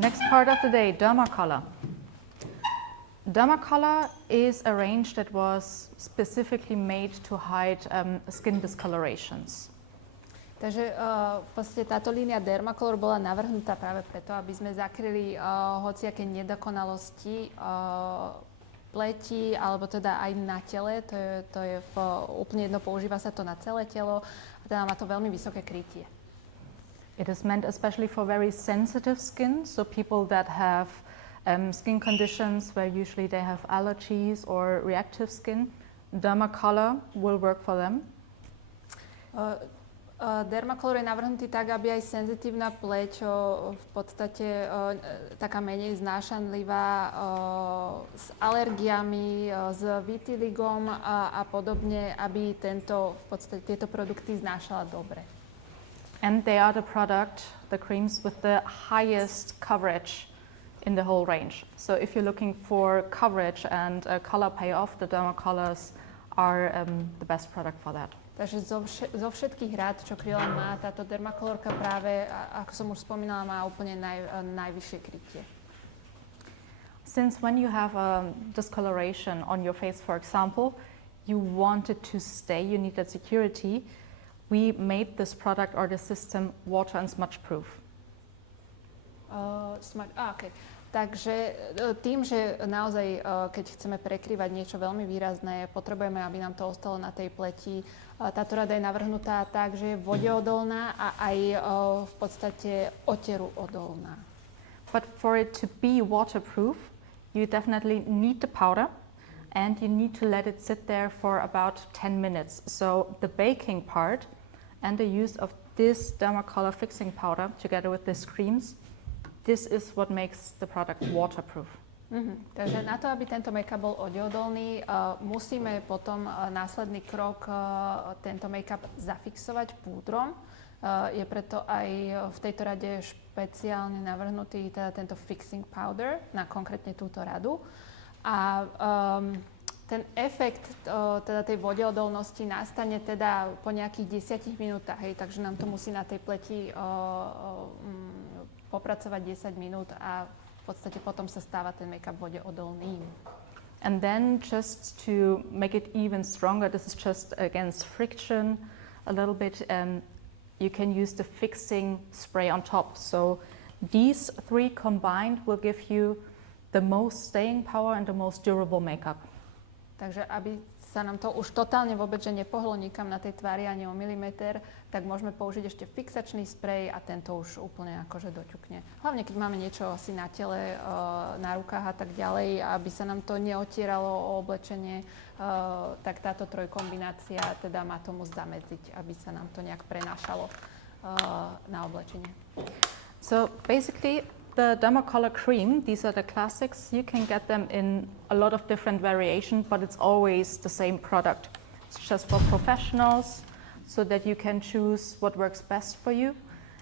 Next part of the day, Dermacolor. Dermacolor is a range that was specifically made to hide skin discolorations. Takže v podstate táto línia Dermacolor bola navrhnutá práve preto, aby sme zakryli hociaké nedokonalosti pleti, alebo teda aj na tele. To je úplne jedno, používa sa to na celé telo a teda má to veľmi vysoké krytie. It is meant especially for very sensitive skin, so people that have skin conditions where usually they have allergies or reactive skin. Dermacolor will work for them. Dermacolor je navrhnutý tak, aby aj senzitívna pleť, v podstate taká menej znášanlivá, s alergiami, s vitiligom a podobne, aby v podstate tieto produkty znášala dobre. And they are the creams with the highest coverage in the whole range. So if you're looking for coverage and color payoff, the Dermacolors are the best product for that. Takže zo všetkých rád, čo Krylan má, táto Dermacolorka práve, ako som už spomínala, má úplne najvyššie krytie. Since when you have a discoloration on your face, for example, you want it to stay, you need that security, we made this product or the system water and smudge proof. Okay. Takže tým, že naozaj, keď chceme prekrývať niečo veľmi výrazné, potrebujeme, aby nám to ostalo na tej pleti. Táto rada je navrhnutá tak, že je vodeodolná a aj v podstate oteru odolná. But for it to be waterproof, you definitely need the powder and you need to let it sit there for about 10 minutes. So the baking part and the use of this Dermacolor fixing powder together with these creams, this is what makes the product waterproof. Takže na to, aby tento make-up bol odeodolný, musíme potom následný krok tento make-up zafixovať púdrom. Je preto aj v tejto rade špeciálne navrhnutý teda tento fixing powder na konkrétne túto radu. A ten efekt teda tej vodeodolnosti nastane teda po nejakých 10 minútach, takže nám to musí na tej pleti popracovať 10 minút a v podstate potom sa stáva ten make-up vodeodolným. And then just to make it even stronger, this is just against friction a little bit, you can use the fixing spray on top. So these three combined will give you the most staying power and the most durable makeup. Takže aby sa nám to už totálne vôbec že nepohlo nikam na tej tvári ani o milimeter, tak môžeme použiť ešte fixačný sprej a tento už úplne akože doťukne. Hlavne keď máme niečo asi na tele, na rukách a tak ďalej, aby sa nám to neotieralo o oblečenie, tak táto trojkombinácia teda má tomu zamedziť, aby sa nám to nejak prenášalo na oblečenie. So basically the Dermacolor cream, these are the classics. You can get them in a lot of different variations, but it's always the same product. It's just for professionals, so that you can choose what works best for you.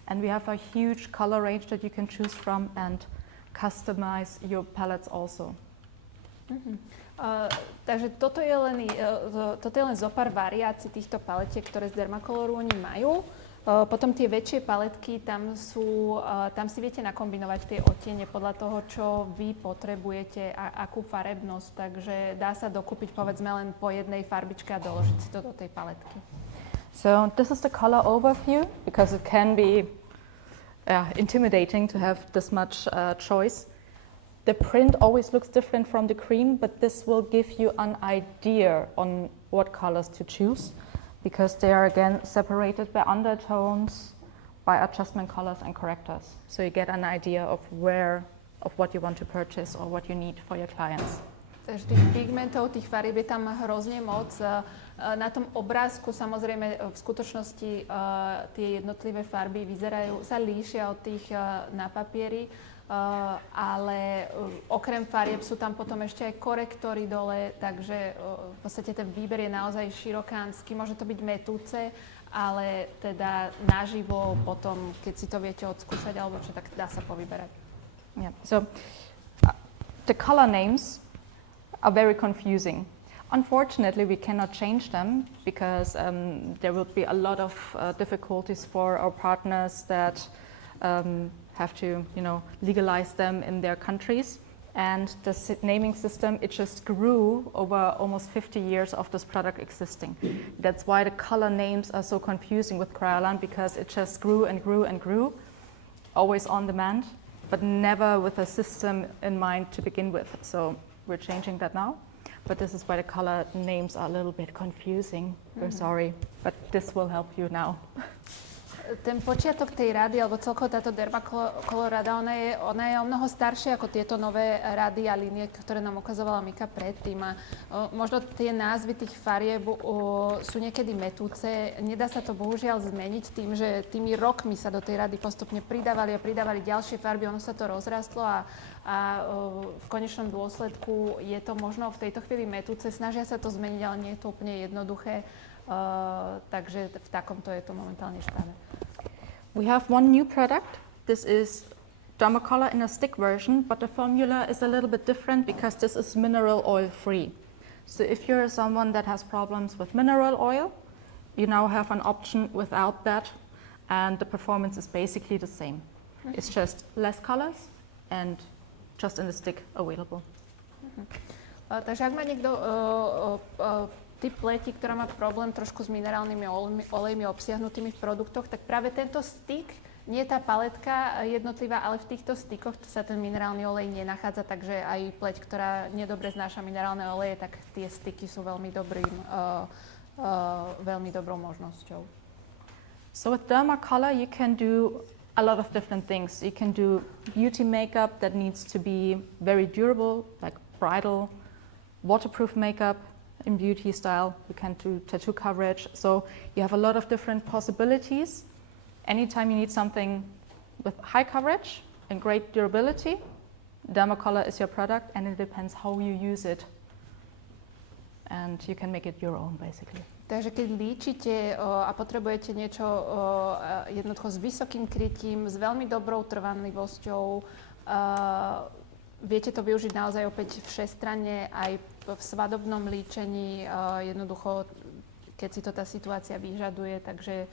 And we have a huge color range that you can choose from and customize your palettes also. Takže toto je len zo pár variácií týchto paletiek, ktoré z Dermacoloru oni majú. Potom tie väčšie paletky, tam si viete nakombinovať tie odtiene podľa toho, čo vy potrebujete a akú farebnosť. Takže dá sa dokúpiť povedzme len po jednej farbičke a doložiť si to do tej paletky. So this is the color overview, because it can be intimidating to have this much choice. The print always looks different from the cream, but this will give you an idea on what colors to choose, because they are again separated by undertones, by adjustment colors and correctors. So you get an idea of what you want to purchase or what you need for your clients. Takže tých pigmentov, tých farieb je tam hrozne moc. Na tom obrázku samozrejme v skutočnosti tie jednotlivé farby sa líšia od tých na papieri, ale okrem farieb sú tam potom ešte aj korektory dole, takže v podstate ten výber je naozaj širokánsky. Môže to byť metúce, ale teda naživo potom, keď si to viete odskúšať alebo čo, tak dá sa povyberať. Yeah. So the color names are very confusing. Unfortunately, we cannot change them because there will be a lot of difficulties for our partners that have to, legalize them in their countries. And the naming system, it just grew over almost 50 years of this product existing. That's why the color names are so confusing with Kryolan, because it just grew and grew and grew, always on demand, but never with a system in mind to begin with. So we're changing that now. But this is why the color names are a little bit confusing. We're sorry, but this will help you now. Ten počiatok tej rady, alebo celkovo táto Dermacolor rada, ona je o mnoho staršia ako tieto nové rady a línie, ktoré nám ukazovala Mika predtým. A možno tie názvy tých farieb sú niekedy metúce. Nedá sa to bohužiaľ zmeniť tým, že tými rokmi sa do tej rady postupne pridávali ďalšie farby. Ono sa to rozrastlo a v konečnom dôsledku je to možno v tejto chvíli metúce. Snažia sa to zmeniť, ale nie je to úplne jednoduché. Takže v takomto je to momentálne stave. We have one new product. This is Dermacolor in a stick version, but the formula is a little bit different because this is mineral oil free. So if you're someone that has problems with mineral oil, you now have an option without that, and the performance is basically the same. It's just less colors and just in the stick available. Takže ak má niekto typ pleti, ktorá má problém trošku s minerálnymi olejmi obsiahnutými v produktoch, tak práve tento styk, nie tá paletka jednotlivá, ale v týchto stykoch sa ten minerálny olej nenachádza, takže aj pleť, ktorá nedobre znáša minerálne oleje, tak tie styky sú veľmi dobrou možnosťou. So with Dermacolor you can do a lot of different things. You can do beauty makeup that needs to be very durable, like bridal, waterproof makeup. In beauty style, you can do tattoo coverage. So you have a lot of different possibilities. Anytime you need something with high coverage and great durability, Dermacolor is your product, and it depends how you use it. And you can make it your own, basically. Takže keď líčite a potrebujete niečo jednoducho s vysokým krytím, s veľmi dobrou trvanlivosťou, viete to využiť naozaj opäť všestranne aj v svadobnom líčení, jednoducho, keď si to tá situácia vyžaduje, takže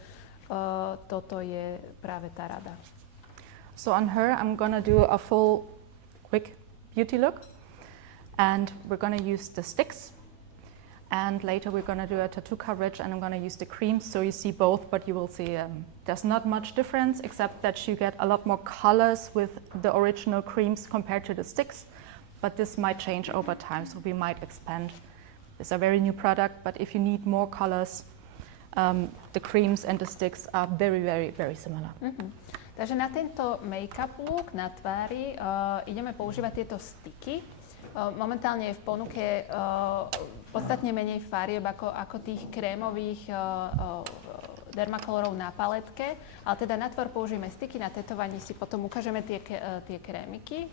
toto je práve tá rada. So on her I'm gonna do a full quick beauty look, and we're gonna use the sticks, and later we're gonna do a tattoo coverage, and I'm gonna use the creams, so you see both, but you will see there's not much difference except that you get a lot more colors with the original creams compared to the sticks. But this might change over time, so we might expand. It's a very new product, but if you need more colors, the creams and the sticks are very, very, very similar. Takže na tento make-up look na tvári ideme používať tieto styky. Momentálne je v ponuke podstatne menej farieb ako tých krémových Dermacolorov na paletke, ale teda na tvár použijeme styky, na tetovaní si potom ukážeme tie krémiky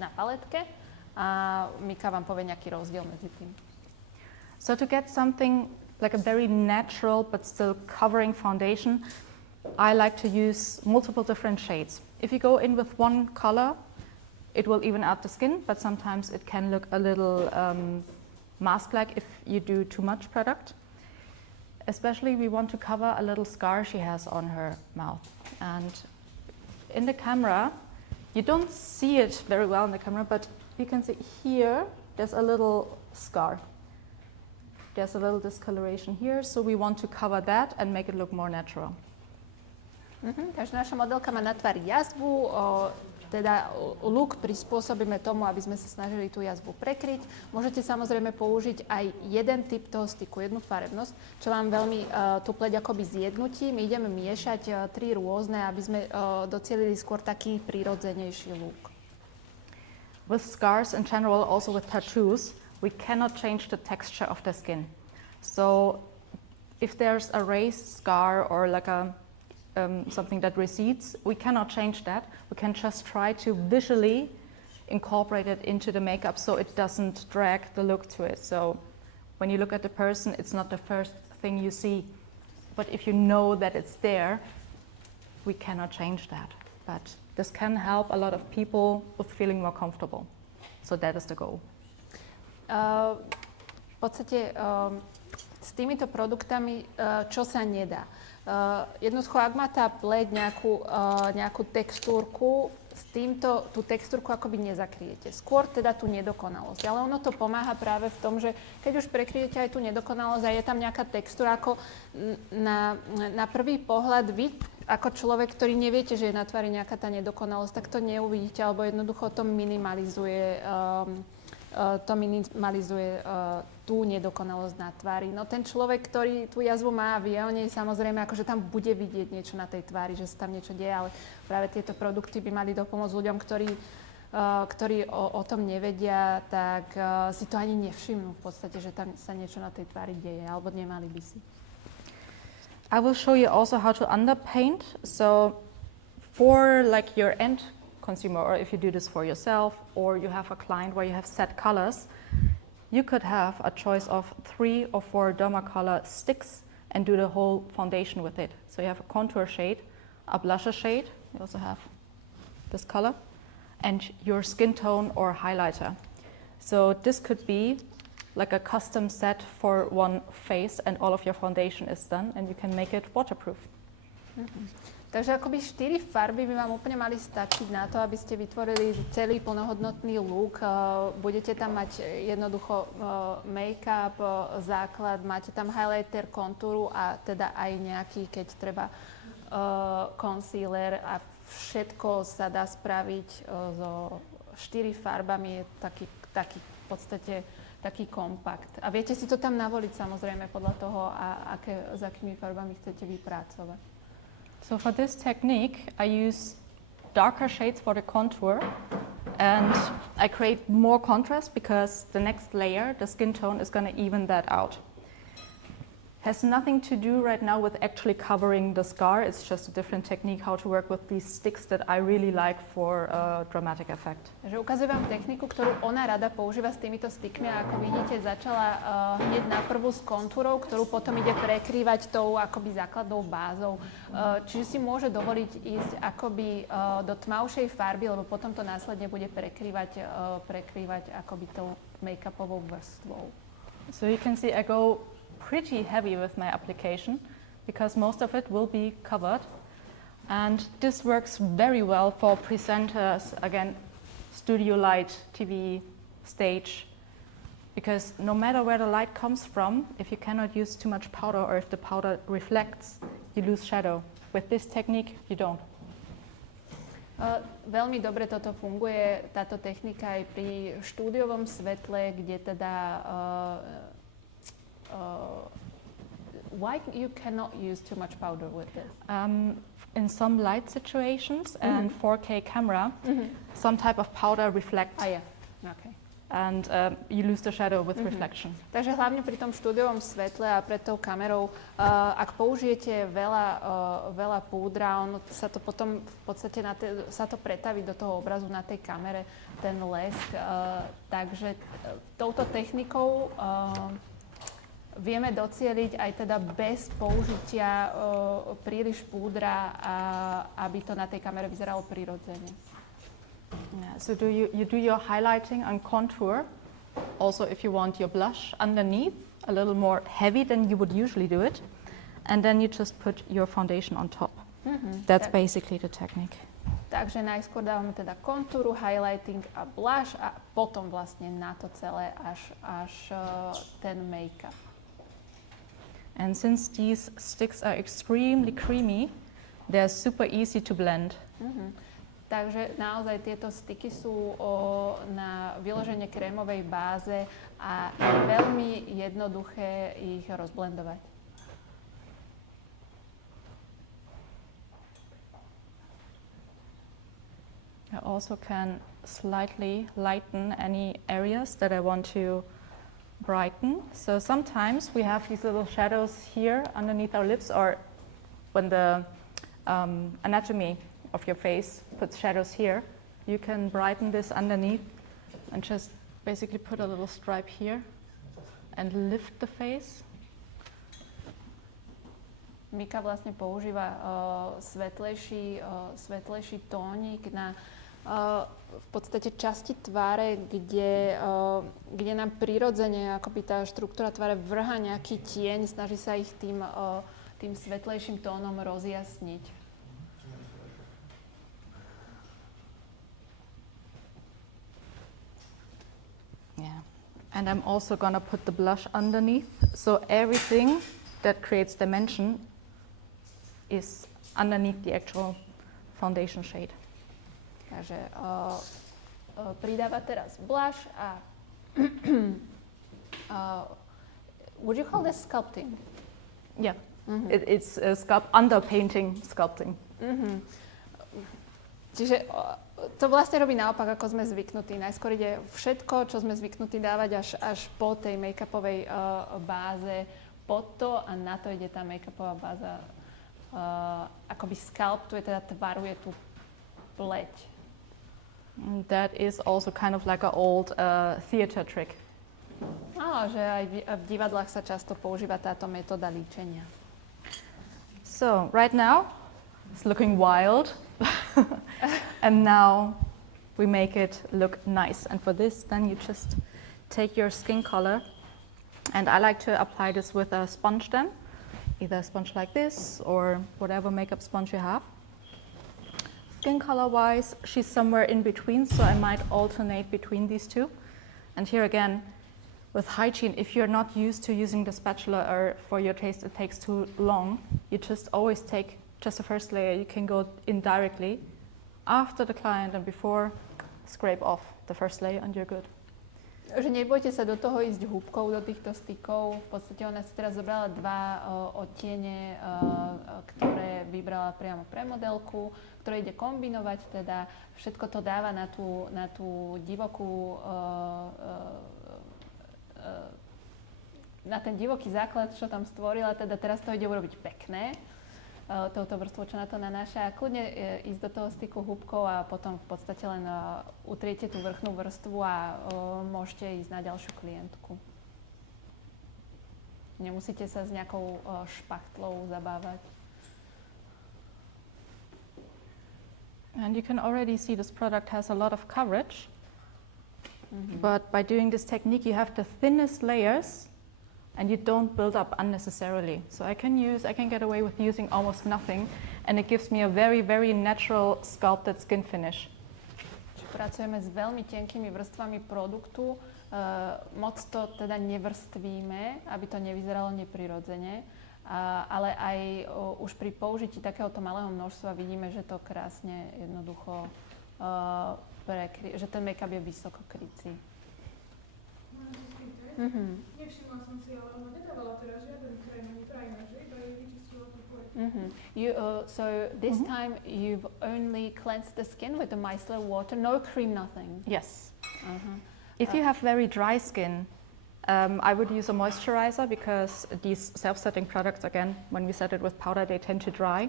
na paletke a Mika vám povie nejaký rozdiel medzi tým. So to get something like a very natural but still covering foundation, I like to use multiple different shades. If you go in with one color, it will even out the skin, but sometimes it can look a little mask-like if you do too much product. Especially we want to cover a little scar she has on her mouth. And in the camera, you don't see it very well in the camera, but you can see here, there's a little scar. There's a little discoloration here, so we want to cover that and make it look more natural. Takže naša modelka má na tvári jazvu, teda look prispôsobíme tomu, aby sme sa snažili tú jazvu prekryť. Môžete samozrejme použiť aj jeden typ toho styku, jednu farebnosť, čo vám veľmi tú pleť akoby zjednotí. My ideme miešať tri rôzne, aby sme docielili skôr taký prirodzenejší look. With scars in general, also with tattoos, we cannot change the texture of the skin. So if there's a raised scar or like a something that recedes, we cannot change that. We can just try to visually incorporate it into the makeup so it doesn't drag the look to it. So when you look at the person, it's not the first thing you see. But if you know that it's there, we cannot change that. But this can help a lot of people with feeling more comfortable. So that is the goal. V podstate s týmito produktami, čo sa nedá? Jednoducho, ak má tá pleť nejakú textúrku, s týmto tú textúrku akoby nezakryjete. Skôr teda tú nedokonalosť. Ale ono to pomáha práve v tom, že keď už prekryjete aj tú nedokonalosť a je tam nejaká textúra, ako na prvý pohľad vy, ako človek, ktorý neviete, že je na tvári nejaká tá nedokonalosť, tak to neuvidíte, alebo jednoducho to minimalizuje tú nedokonalosť na tvári. No ten človek, ktorý tú jazvu má a vie o nej, samozrejme, akože tam bude vidieť niečo na tej tvári, že sa tam niečo deje, ale práve tieto produkty by mali dopomôcť ľuďom, ktorí o tom nevedia, tak si to ani nevšimnú v podstate, že tam sa niečo na tej tvári deje, alebo nemali by si. I will show you also how to underpaint. So for like your end consumer, or if you do this for yourself, or you have a client where you have set colors, you could have a choice of 3 or 4 Dermacolor sticks and do the whole foundation with it. So you have a contour shade, a blusher shade, you also have this color, and your skin tone or highlighter. So this could be like a custom set for one face, and all of your foundation is done, and you can make it waterproof. Mm-hmm. Takže akoby 4 farby by vám úplne mali stačiť na to, aby ste vytvorili celý plnohodnotný look. Budete tam mať jednoducho make-up, základ, máte tam highlighter, kontúru a teda aj nejaký, keď treba, concealer a všetko sa dá spraviť so 4 farbami. Je taký v podstate taký kompakt. A viete si to tam navoliť samozrejme podľa toho, s akými farbami chcete vypracovať. So for this technique, I use darker shades for the contour, and I create more contrast because the next layer, the skin tone, is going to even that out. Has nothing to do right now with actually covering the scar. It's just a different technique how to work with these sticks that I really like for a dramatic effect. Takže ukazujem vám techniku, ktorú ona rada používa s týmito stickmi a ako vidíte, začala hneď na prvú s kontúrou, ktorú potom ide prekrývať tou akoby základnou bázou. Čiže si môže dovoliť ísť akoby do tmavšej farby, lebo potom to následne bude prekrývať akoby tou make-upovou vrstvou. So you can see I go pretty heavy with my application because most of it will be covered, and this works very well for presenters, again, studio light, TV, stage, because no matter where the light comes from, if you cannot use too much powder or if the powder reflects, you lose shadow. With this technique, you don't. Veľmi dobre toto funguje, táto technika aj pri štúdiovom svetle, kde teda why you cannot use too much powder with this? In some light situations and 4K camera, some type of powder reflects. Yeah. Okay. And you lose the shadow with reflection. Takže hlavne pri tom štúdiovom svetle a pred tou kamerou, ak použijete veľa púdra, ono sa to potom v podstate sa to pretaví do toho obrazu na tej kamere, ten lesk. Takže touto technikou vieme docieliť aj teda bez použitia príliš púdra, aby to na tej kamere vyzeralo prirodzene. Yeah, so you do your highlighting and contour. Also, if you want your blush underneath, a little more heavy than you would usually do it. And then you just put your foundation on top. That's basically the technique. Takže najskôr dávame teda kontúru, highlighting a blush a potom vlastne na to celé až ten make-up. And since these sticks are extremely creamy, they're super easy to blend. Takže naozaj tieto sticky sú na vyloženie krémovej báze a je veľmi jednoduché ich rozblendovať. I also can slightly lighten any areas that I want to brighten. So sometimes we have these little shadows here underneath our lips, or when the anatomy of your face puts shadows here, you can brighten this underneath and just basically put a little stripe here and lift the face. Mika vlastne používa svetlejší tónik na v podstate časti tváre, kde nám prirodzene akoby tá štruktúra tváre vrha nejaký tieň, snaží sa ich tým tým svetlejším tónom rozjasniť. Yeah. And I'm also gonna put the blush underneath, so everything that creates dimension is underneath the actual foundation shade. Takže pridáva teraz blush a would you call this sculpting? Yeah, it's underpainting sculpting. Čiže to vlastne robí naopak, ako sme zvyknutí. Najskôr ide všetko, čo sme zvyknutí dávať až po tej make-upovej báze pod to a na to ide tá make-upová báza. Akoby sculptuje, teda tvaruje tú pleť. That is also kind of like an old theater trick. Že aj v divadlách sa často používa táto metóda líčenia. So right now it's looking wild and now we make it look nice, and for this then you just take your skin color, and I like to apply this with a sponge then, either a sponge like this or whatever makeup sponge you have. Skin color wise, she's somewhere in between, so I might alternate between these two. And here again, with hygiene, if you're not used to using the spatula or for your taste it takes too long, you just always take just the first layer. You can go in directly after the client and before, scrape off the first layer and you're good. Že nebojte sa do toho ísť húbkou do týchto stykov. V podstate ona si teraz zobrala dva odtiene, ktoré vybrala priamo pre modelku, ktoré ide kombinovať, teda všetko to dáva na tú divokú, na ten divoký základ, čo tam stvorila, teda teraz to ide urobiť pekné, touto vrstvou, čo na to nanáša, a kľudne ísť do toho styku húbkou a potom v podstate len utriete tú vrchnú vrstvu a môžete ísť na ďalšiu klientku. Nemusíte sa s nejakou špachtlou zabávať. And you can already see this product has a lot of coverage, but by doing this technique you have the thinnest layers and you don't build up unnecessarily. So I can get away with using almost nothing, and it gives me a very, very natural sculpted skin finish. Pracujeme s veľmi tenkými vrstvami produktu, moc to teda nevrstvíme, aby to nevyzeralo neprirodzene, ale aj už pri použití takéhoto malého množstva vidíme, že to krásne jednoducho že ten make-up je vysoko krycí. Nevšimla som si, ale ona nedávala teraz žiaden krém ani primer, že iba jej vyčistila tú pleť. So this time you've only cleansed the skin with the micellar water, no cream, nothing. Yes. If you have very dry skin, I would use a moisturizer, because these self-setting products, again, when we set it with powder, they tend to dry.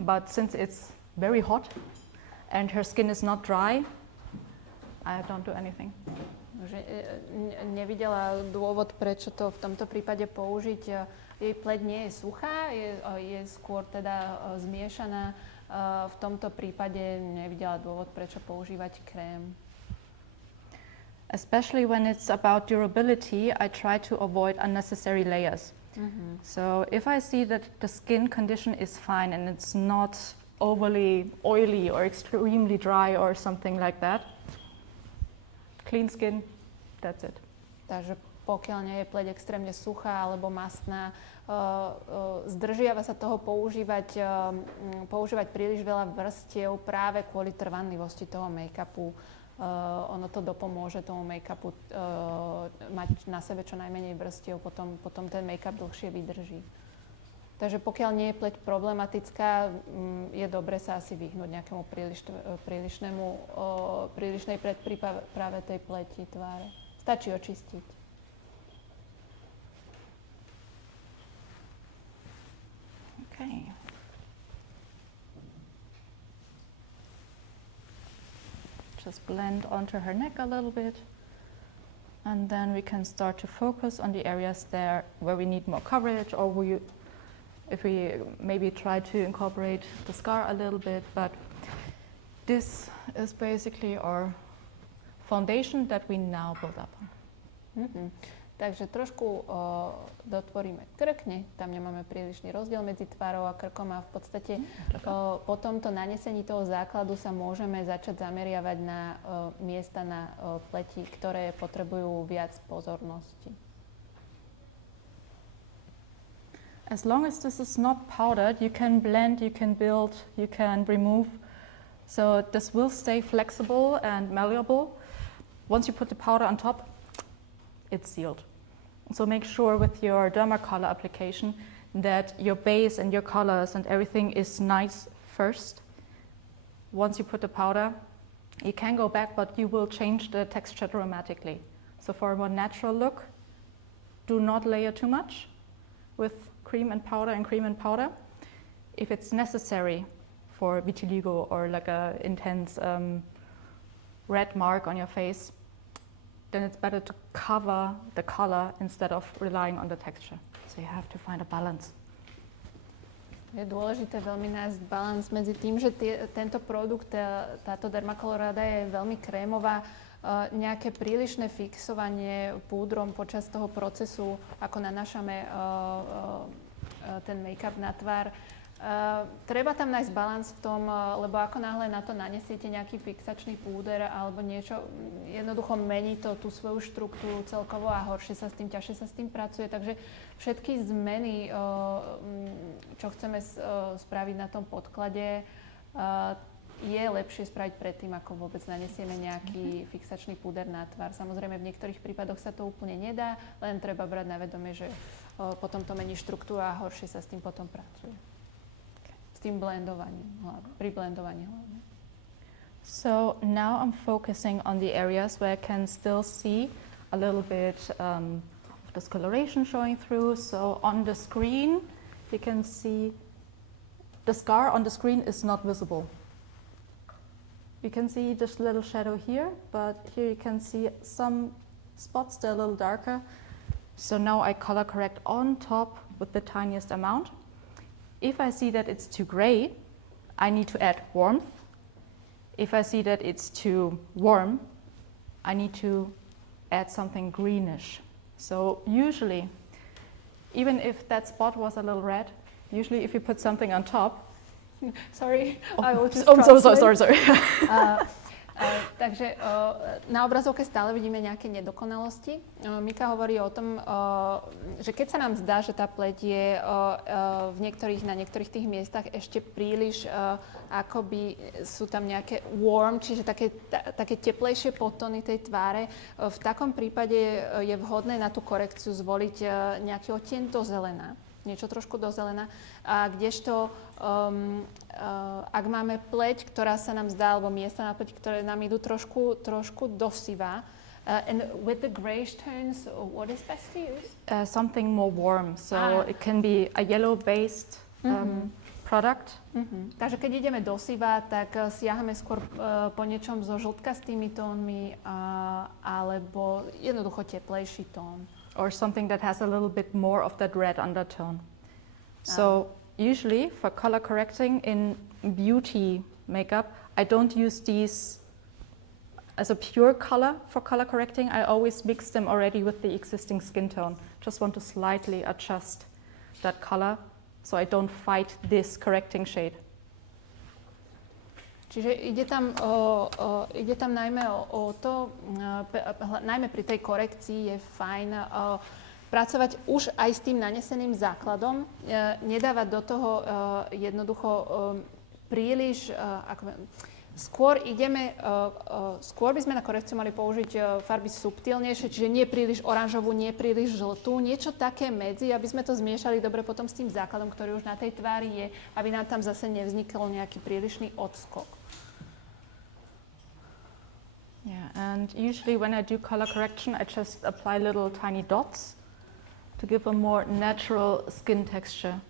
But since it's very hot and her skin is not dry, I don't do anything. Že nevidela dôvod, prečo to v tomto prípade použiť. Jej pleť nie je suchá, je skôr teda zmiešaná. V tomto prípade nevidela dôvod, prečo používať krém. Especially when it's about durability, I try to avoid unnecessary layers. So if I see that the skin condition is fine and it's not overly oily or extremely dry or something like that, clean skin, that's it. Takže pokiaľ nie je pleť extrémne suchá alebo mastná, zdržiava sa toho používať príliš veľa vrstiev práve kvôli trvanlivosti toho make-upu. Ono to dopomôže tomu make-upu mať na sebe čo najmenej vrstiev, potom ten make-up dlhšie vydrží. Takže pokiaľ nie je pleť problematická, je dobre sa asi vyhnúť nejakému prílišnej predpríprave tej pleti tváre. Stačí očistiť. Okay. Just blend onto her neck a little bit. And then we can start to focus on the areas there where we need more coverage, or if we maybe try to incorporate the scar a little bit, but this is basically our foundation that we now build up on. Takže trošku dotvoríme krkne, tam nemáme prílišný rozdiel medzi tvárou a krkom a v podstate po tomto nanesení toho základu sa môžeme začať zameriavať na miesta na pleti, ktoré potrebujú viac pozornosti. As long as this is not powdered, you can blend, you can build, you can remove. So this will stay flexible and malleable. Once you put the powder on top, it's sealed. So make sure with your Dermacolor application that your base and your colors and everything is nice first. Once you put the powder, you can go back, but you will change the texture dramatically. So for a more natural look, do not layer too much with cream and powder and cream and powder. If it's necessary for vitiligo or like a intense red mark on your face, then it's better to cover the color instead of relying on the texture. So you have to find a balance. Je dôležité veľmi nájsť balans medzi tým, že tento produkt, táto dermakolorada je veľmi krémová, nejaké prílišné fixovanie púdrom počas toho procesu, ako nanášame ten make-up na tvár. Treba tam nájsť balans v tom, lebo ako náhle na to nanesiete nejaký fixačný púder alebo niečo, jednoducho mení to tú svoju štruktúru celkovo a horšie sa s tým, ťažšie sa s tým pracuje. Takže všetky zmeny, čo chceme spraviť na tom podklade, je lepšie spraviť predtým, ako vôbec nanesieme nejaký fixačný púder na tvár. Samozrejme, v niektorých prípadoch sa to úplne nedá, len treba brať na vedomie, že potom to mení štruktúru a horšie sa s tým potom pracuje. Tým blendovaním, pri blendovaní hlavne. So now I'm focusing on the areas where I can still see a little bit of discoloration showing through. So on the screen, you can see the scar on the screen is not visible. You can see this little shadow here, but here you can see some spots, they're a little darker. So now I color correct on top with the tiniest amount. If I see that it's too gray, I need to add warmth. If I see that it's too warm, I need to add something greenish. So usually, even if that spot was a little red, usually if you put something on top, sorry, I will just sorry. Takže na obrazovke stále vidíme nejaké nedokonalosti. Mika hovorí o tom, že keď sa nám zdá, že tá pleť je na niektorých tých miestach ešte príliš, akoby sú tam nejaké warm, čiže také teplejšie podtóny tej tváre, v takom prípade je vhodné na tú korekciu zvoliť nejaký odtieň do zelená. Niečo trošku do zelená. A kdežto, ak máme pleť, ktorá sa nám zdá, alebo miesta na pleť, ktoré nám idú trošku do siva, and with the grayish tones, what is best to use? Something more warm. So it can be a yellow-based product. Takže keď ideme do siva, tak siahame skôr po niečom so žltkastými tónmi, alebo jednoducho teplejší tón. Or something that has a little bit more of that red undertone. So usually for color correcting in beauty makeup, I don't use these as a pure color for color correcting. I always mix them already with the existing skin tone. Just want to slightly adjust that color so I don't fight this correcting shade. Čiže ide tam najmä o to, najmä pri tej korekcii je fajn pracovať už aj s tým naneseným základom, nedávať do toho jednoducho príliš, skôr by sme na korekciu mali použiť farby subtilnejšie, čiže nie príliš oranžovú, nie príliš žltú, niečo také medzi, aby sme to zmiešali dobre potom s tým základom, ktorý už na tej tvári je, aby nám tam zase nevznikol nejaký prílišný odskok. Yeah, and usually when I do color correction, I just apply little tiny dots to give a more natural skin texture.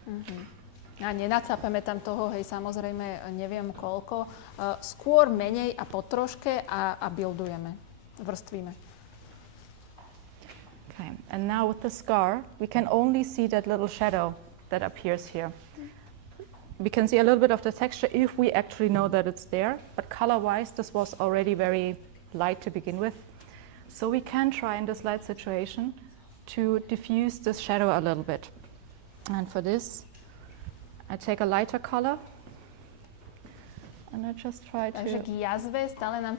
A nenacapeme tam toho, hej, samozrejme, neviem koľko. Skôr menej a po troške a buildujeme, vrstvíme. Okay, and now with the scar, we can only see that little shadow that appears here. We can see a little bit of the texture if we actually know that it's there, but color-wise, this was already very light to begin with. So we can try in this light situation to diffuse the shadow a little bit. And for this, I take a lighter color and I just try Takže to... k jazve stále nám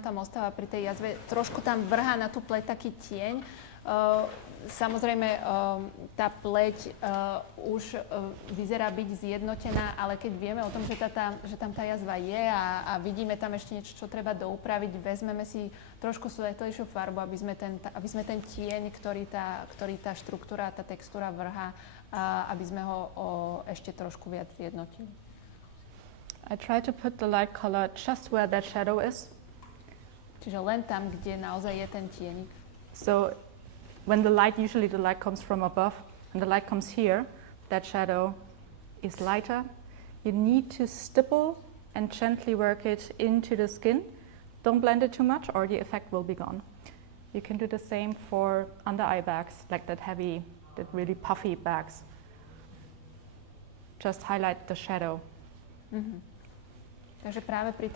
tam ostáva pri tej jazve, trošku tam vrhá na tú pleť taký tieň. Samozrejme, tá pleť už vyzerá byť zjednotená, ale keď vieme o tom, že tam tá jazva je a vidíme tam ešte niečo, čo treba doupraviť, vezmeme si trošku svetlejšiu farbu, aby sme ten tieň, ktorý tá štruktúra, tá textúra vrhá, aby sme ho ešte trošku viac zjednotili. I try to put the light color just where that shadow is. Čiže len tam, kde naozaj je ten tienik. So when usually the light comes from above, and the light comes here, that shadow is lighter. You need to stipple and gently work it into the skin. Don't blend it too much or the effect will be gone. You can do the same for under eye bags, like that really puffy bags. Just highlight the shadow. Mm-hmm. Takže práve pri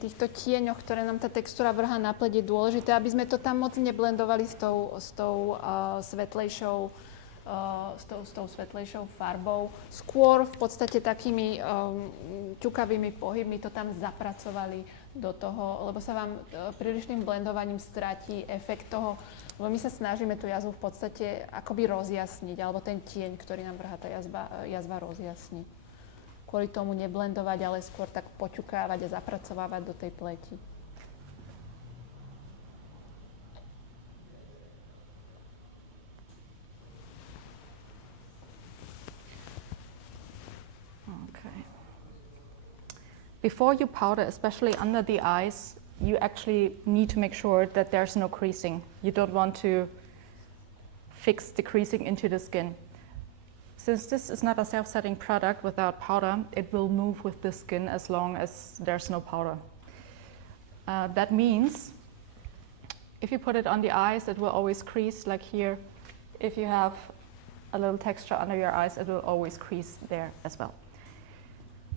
týchto tieňoch, ktoré nám tá textúra vrhá na pleť, je dôležité, aby sme to tam moc neblendovali s tou svetlejšou farbou. Skôr v podstate takými ťukavými pohybmi to tam zapracovali do toho, lebo sa vám prílišným blendovaním stratí efekt toho, lebo my sa snažíme tú jazvu v podstate akoby rozjasniť, alebo ten tieň, ktorý nám vrhá tá jazva rozjasniť. Kvôli tomu neblendovať, ale skôr tak poťukávať a zapracovávať do tej pleti. Okay. Before you powder, especially under the eyes, you actually need to make sure that there's no creasing. You don't want to fix the creasing into the skin. Since this is not a self-setting product without powder, it will move with the skin as long as there's no powder. That means if you put it on the eyes, it will always crease, like here. If you have a little texture under your eyes, it will always crease there as well.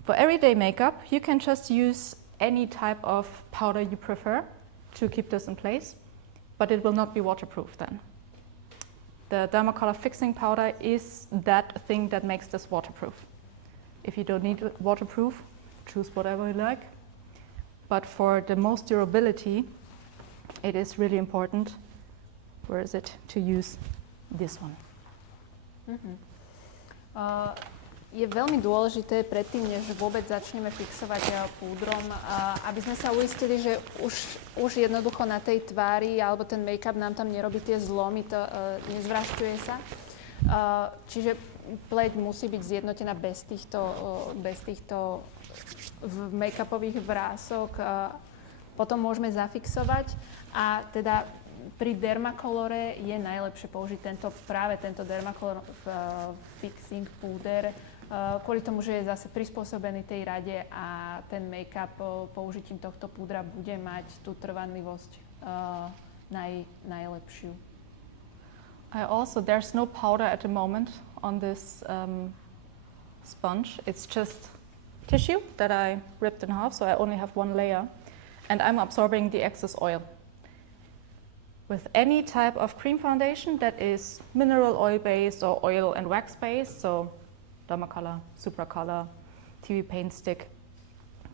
For everyday makeup, you can just use any type of powder you prefer to keep this in place, but it will not be waterproof then. The Dermacolor fixing powder is that thing that makes this waterproof. If you don't need it waterproof, choose whatever you like. But for the most durability, it is really important, to use this one. Mm-hmm. Je veľmi dôležité predtým, než vôbec začneme fixovať púdrom, aby sme sa uistili, že už jednoducho na tej tvári alebo ten make-up nám tam nerobí tie zlomy, nezvrašťuje sa. Čiže pleť musí byť zjednotená bez týchto make-upových vrások. Potom môžeme zafixovať a teda pri Dermacolore je najlepšie použiť práve tento Dermacolor Fixing Púder, kvôli tomu, že je zase prispôsobený tej rade a ten make-up použitím tohto púdra bude mať tú trvanlivosť najlepšiu. There's no powder at the moment on this sponge. It's just tissue that I ripped in half, so I only have one layer. And I'm absorbing the excess oil. With any type of cream foundation that is mineral oil based or oil and wax based, so Dermacolor, Supracolor, TV Paint Stick,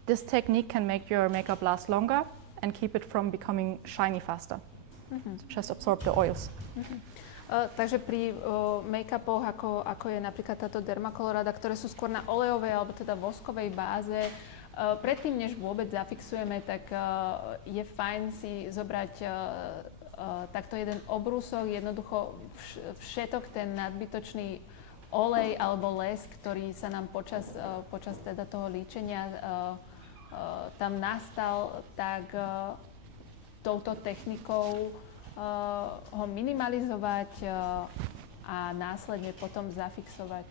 this technique can make your makeup last longer and keep it from becoming shiny faster. Mm-hmm. So just absorb the oils. Mm-hmm. Takže pri make-upoch, ako je napríklad táto Dermacolorada, ktoré sú skôr na olejovej alebo teda voskovej báze, predtým, než vôbec zafixujeme, tak je fajn si zobrať takto jeden obrúsok, jednoducho všetok ten nadbytočný olej alebo les, ktorý sa nám počas teda toho líčenia tam nastal, tak touto technikou ho minimalizovať a následne potom zafixovať.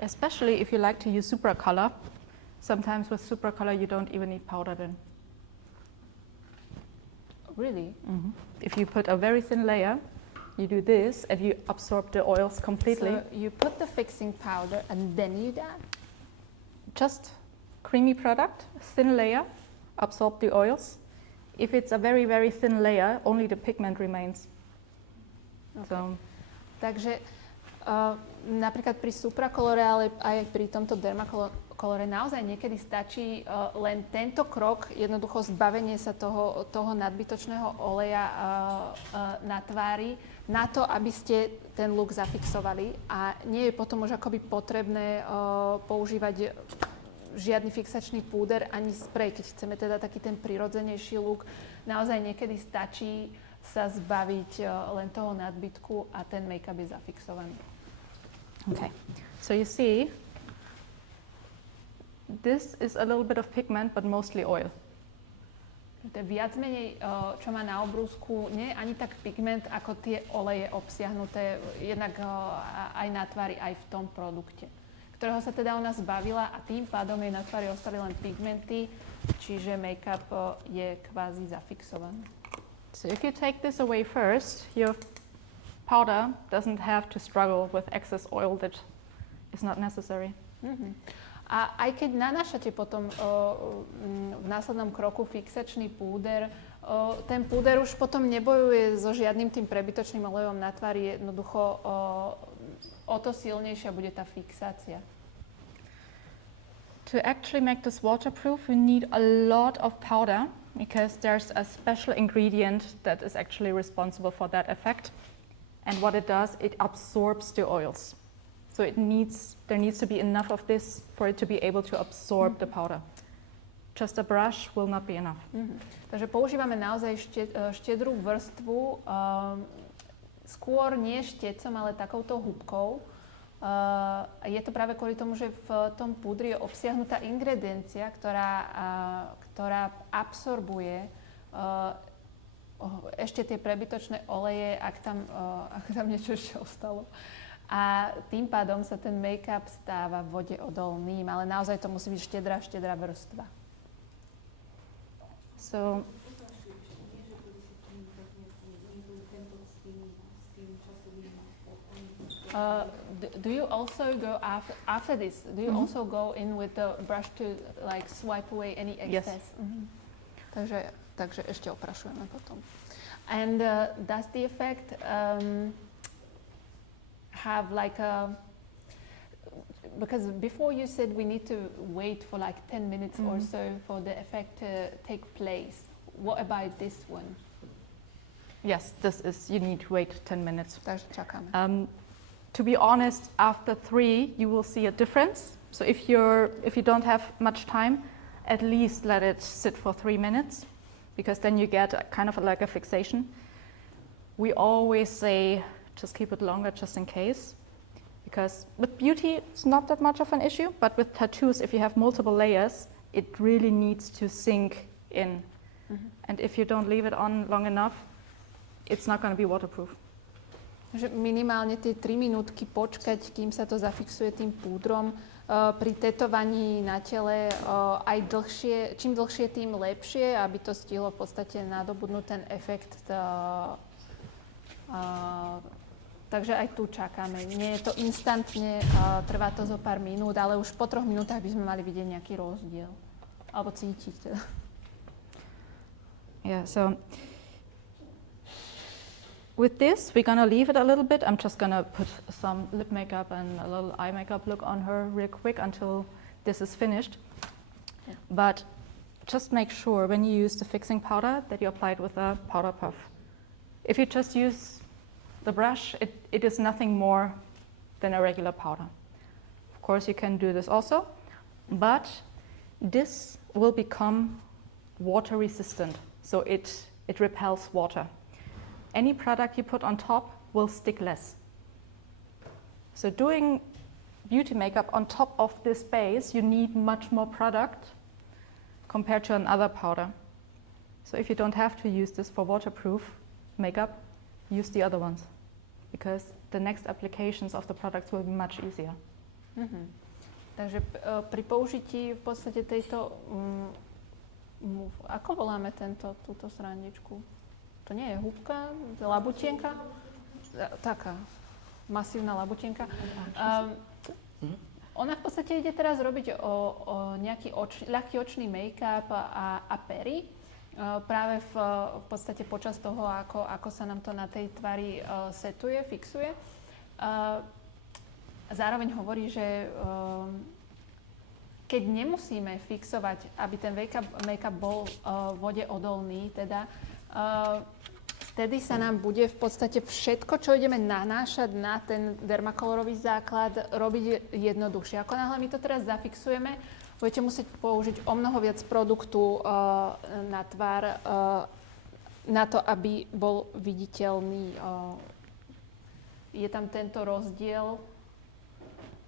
Especially if you like to use Supracolor. Sometimes with Supracolor you don't even need powder then. Really? Mm-hmm. If you put a very thin layer, you do this and you absorb the oils completely. So you put the fixing powder and then you do that? Just creamy product, thin layer, absorb the oils. If it's a very, very thin layer, only the pigment remains. Okay. So, Takže napríklad pri suprakolore, ale aj pri tomto dermakolore naozaj niekedy stačí len tento krok, jednoducho zbavenie sa toho nadbytočného oleja na tvári, na to, aby ste ten look zafixovali a nie je potom už akoby potrebné používať žiadny fixačný púder ani sprej, keď chceme teda taký ten prirodzenejší look. Naozaj niekedy stačí sa zbaviť len toho nadbytku a ten make-up je zafixovaný. okay. So you see, this is a little bit of pigment, but mostly oil. To je viac menej, čo má na obrúsku, nie je ani tak pigment, ako tie oleje obsiahnuté jednak aj na tvári, aj v tom produkte, ktorého sa teda ona zbavila a tým pádom jej na tvári ostali len pigmenty, čiže make-up je kvázi zafixovaný. So if you take this away first, your powder doesn't have to struggle with excess oil that is not necessary. Mm-hmm. A aj keď nanášate potom v následnom kroku fixačný púder, ten púder už potom nebojuje so žiadnym tým prebytočným olejom na tvári, jednoducho o to silnejšia bude tá fixácia. To actually make this waterproof, you need a lot of powder because there's a special ingredient that is actually responsible for that effect. And what it does, it absorbs the oils. So there needs to be enough of this for it to be able to absorb the powder. Just a brush will not be enough. Mm-hmm. Takže používame naozaj štedrú vrstvu, skôr nie štecom, ale takouto húbkou. Je to práve kvôli tomu, že v tom púdri je obsiahnutá ingrediencia, ktorá absorbuje ešte tie prebytočné oleje, ak tam niečo ešte ostalo. A tým pádom sa ten make-up stáva vode odolným, ale naozaj to musí byť štedrá vrstva. So do you also go after this? Do you also go in with the brush to like swipe away any excess? Yes. Mm-hmm. Takže ešte oprašujeme potom. And does the effect have like because before you said we need to wait for like 10 minutes or so for the effect to take place. What about this one? yes, you need to wait 10 minutes. Takže čakáme. To be honest, after 3 you will see a difference. So if you don't have much time, at least let it sit for 3 minutes, because then you get kind of like a fixation. We always say just keep it longer just in case, because with beauty it's not that much of an issue, but with tattoos, if you have multiple layers, it really needs to sink in. Mm-hmm. And if you don't leave it on long enough, it's not going to be waterproof. Že minimálne tie 3 minútky počkať, kým sa to zafixuje tým púdrom. Pri tetovaní na tele aj dlhšie, čím dlhšie, tým lepšie, aby to stihlo v podstate nadobudnúť ten efekt. Takže aj tu čakáme. Nie je to instantne, trvá to zo pár minút, ale už po 3 minútach by sme mali vidieť nejaký rozdiel. Alebo cítiť teda. Yeah, so with this, we're gonna leave it a little bit. I'm just gonna put some lip makeup and a little eye makeup look on her real quick until this is finished. Yeah. But just make sure when you use the fixing powder that you apply it with a powder puff. If you just use the brush, it is nothing more than a regular powder. Of course, you can do this also, but this will become water resistant, so it repels water. Any product you put on top will stick less. So doing beauty makeup on top of this base, you need much more product compared to another powder. So if you don't have to use this for waterproof makeup, use the other ones, because the next applications of the products will be much easier. Mm-hmm. Takže pri použití v podstate tejto, ako voláme túto srandičku? To nie je húbka, labutienka, taká masívna labutienka. Ona v podstate ide teraz robiť o nejaký ľahký očný make-up a pery. Práve v podstate počas toho, ako sa nám to na tej tvári setuje, fixuje. Zároveň hovorí, že keď nemusíme fixovať, aby ten make-up bol vode odolný, teda vtedy sa nám bude v podstate všetko, čo ideme nanášať na ten dermakolorový základ, robiť jednoduchšie. Ako náhle my to teraz zafixujeme, budete musieť použiť o mnoho viac produktu na tvár, na to, aby bol viditeľný. Je tam tento rozdiel.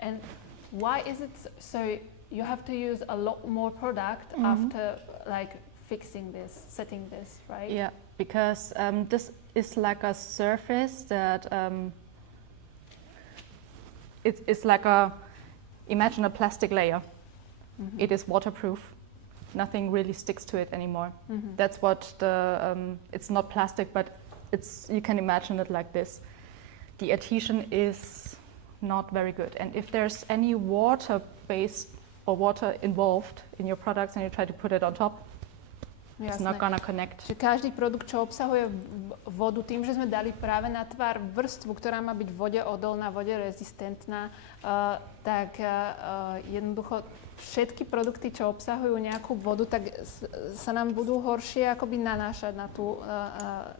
And why is it so you have to use a lot more product after like fixing this, setting this, right? Yeah, because this is like a surface that it's like imagine a plastic layer. It is waterproof. Nothing really sticks to it anymore. That's what it's not plastic, but you can imagine it like this. The adhesion is not very good. And if there's any water-based or water involved in your products and you try to put it on top, it's not gonna connect. Čiže každý produkt, čo obsahuje vodu, tým, že sme dali práve na tvár vrstvu, ktorá má byť vode odolná, vode rezistentná, tak jednoducho všetky produkty, čo obsahujú nejakú vodu, tak sa nám budú horšie akoby nanášať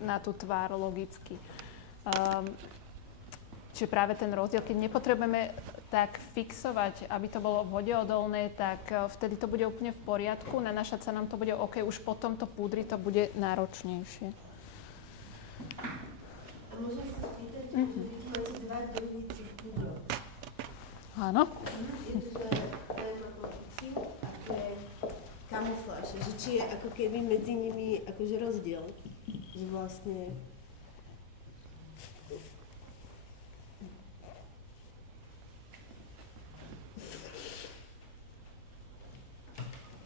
na tú tvár logicky. Čiže práve ten rozdiel, keď nepotrebujeme tak fixovať, aby to bolo vodeodolné, tak vtedy to bude úplne v poriadku, nanášať sa nám to bude OK, už po tomto púdri to bude náročnejšie. A môžem sa spýtať, že máte dva druhy tých púdrov. Áno. Je to dermapofixing a to je kamufláž. Že či je ako keby medzi nimi akože rozdiel. Že vlastne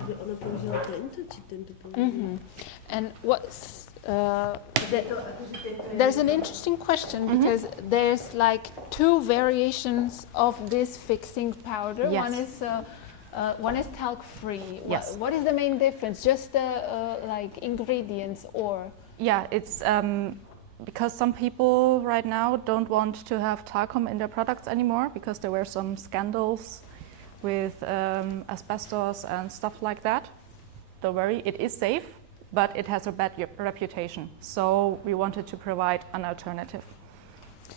ona použila tento, či tento použila? And what's there's an interesting question because there's like two variations of this fixing powder. Yes. One is talc free. Yes. What is the main difference? Just the like ingredients or? Yeah, it's because some people right now don't want to have talcum in their products anymore because there were some scandals with asbestos and stuff like that. Don't worry, it is safe, but it has a bad reputation. So we wanted to provide an alternative.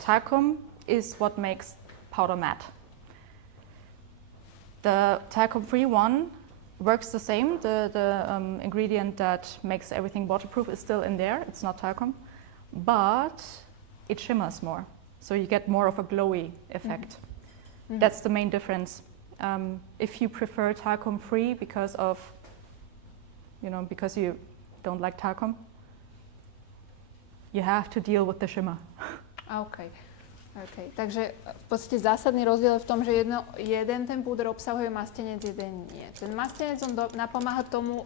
Talcum is what makes powder matte. The talcum-free one works the same. The ingredient that makes everything waterproof is still in there. It's not talcum, but it shimmers more. So you get more of a glowy effect. That's the main difference. If you prefer talcum-free because you don't like talcum, you have to deal with the shimmer. OK. Takže v podstate zásadný rozdiel je v tom, že jeden ten púder obsahuje mastenec, jeden nie. Ten mastenec napomáha tomu,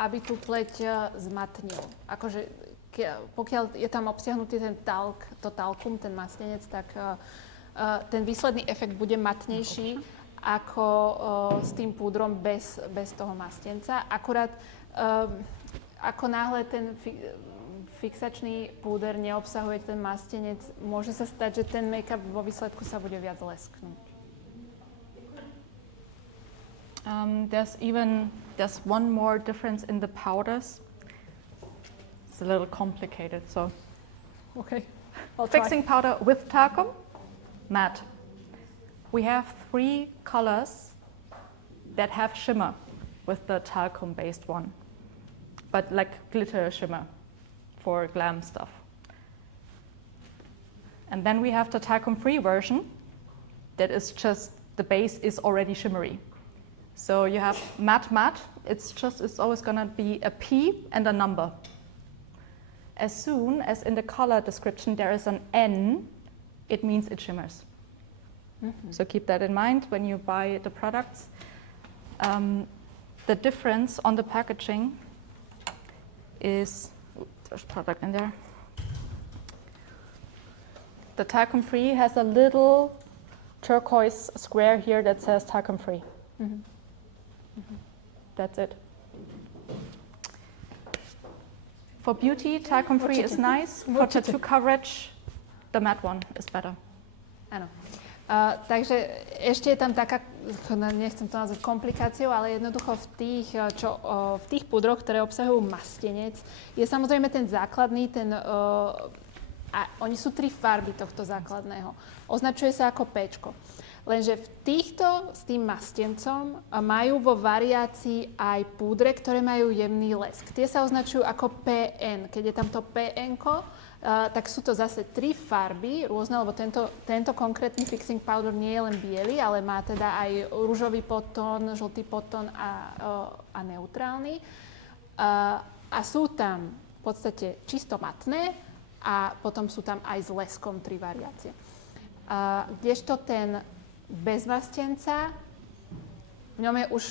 aby tú pleť zmatnil. Akože pokiaľ je tam obsiahnutý ten talkum, ten mastenec, tak ten výsledný efekt bude matnejší ako s tým púdrom bez toho mastenca. Akurát ako náhle ten fixačný púder neobsahuje ten mastenec, môže sa stať, že ten make-up vo výsledku sa bude viac lesknúť. There's one more difference in the powders. It's a little complicated, so. Okay. Fixing powder with talcum, matte. We have 3 colors that have shimmer with the talcum-based one, but like glitter shimmer for glam stuff. And then we have the talcum-free version that is just, the base is already shimmery. So you have matte, it's always gonna be a P and a number. As soon as in the color description there is an N, it means it shimmers. So keep that in mind when you buy the products. The difference on the packaging is, there's product in there. The talcum-free has a little turquoise square here that says talcum free. That's it. For beauty, talcum free is nice. For tattoo coverage, the matte one is better. Áno. Takže ešte je tam taká, nechcem to nazvať komplikáciou, ale jednoducho v tých púdroch, ktoré obsahujú mastenec, je samozrejme ten základný, a oni sú 3 farby tohto základného. Označuje sa ako P-čko. Lenže v týchto s tým mastencom majú vo variácii aj púdre, ktoré majú jemný lesk. Tie sa označujú ako PN. Keď je tam to PN-ko, tak sú to zase 3 farby rôzne, lebo tento konkrétny fixing powder nie je len biely, ale má teda aj ružový podtón, žltý podtón a neutrálny. A sú tam v podstate čisto matné a potom sú tam aj s leskom 3 variácie. Kdežto ten bez mastenca, v ňom je už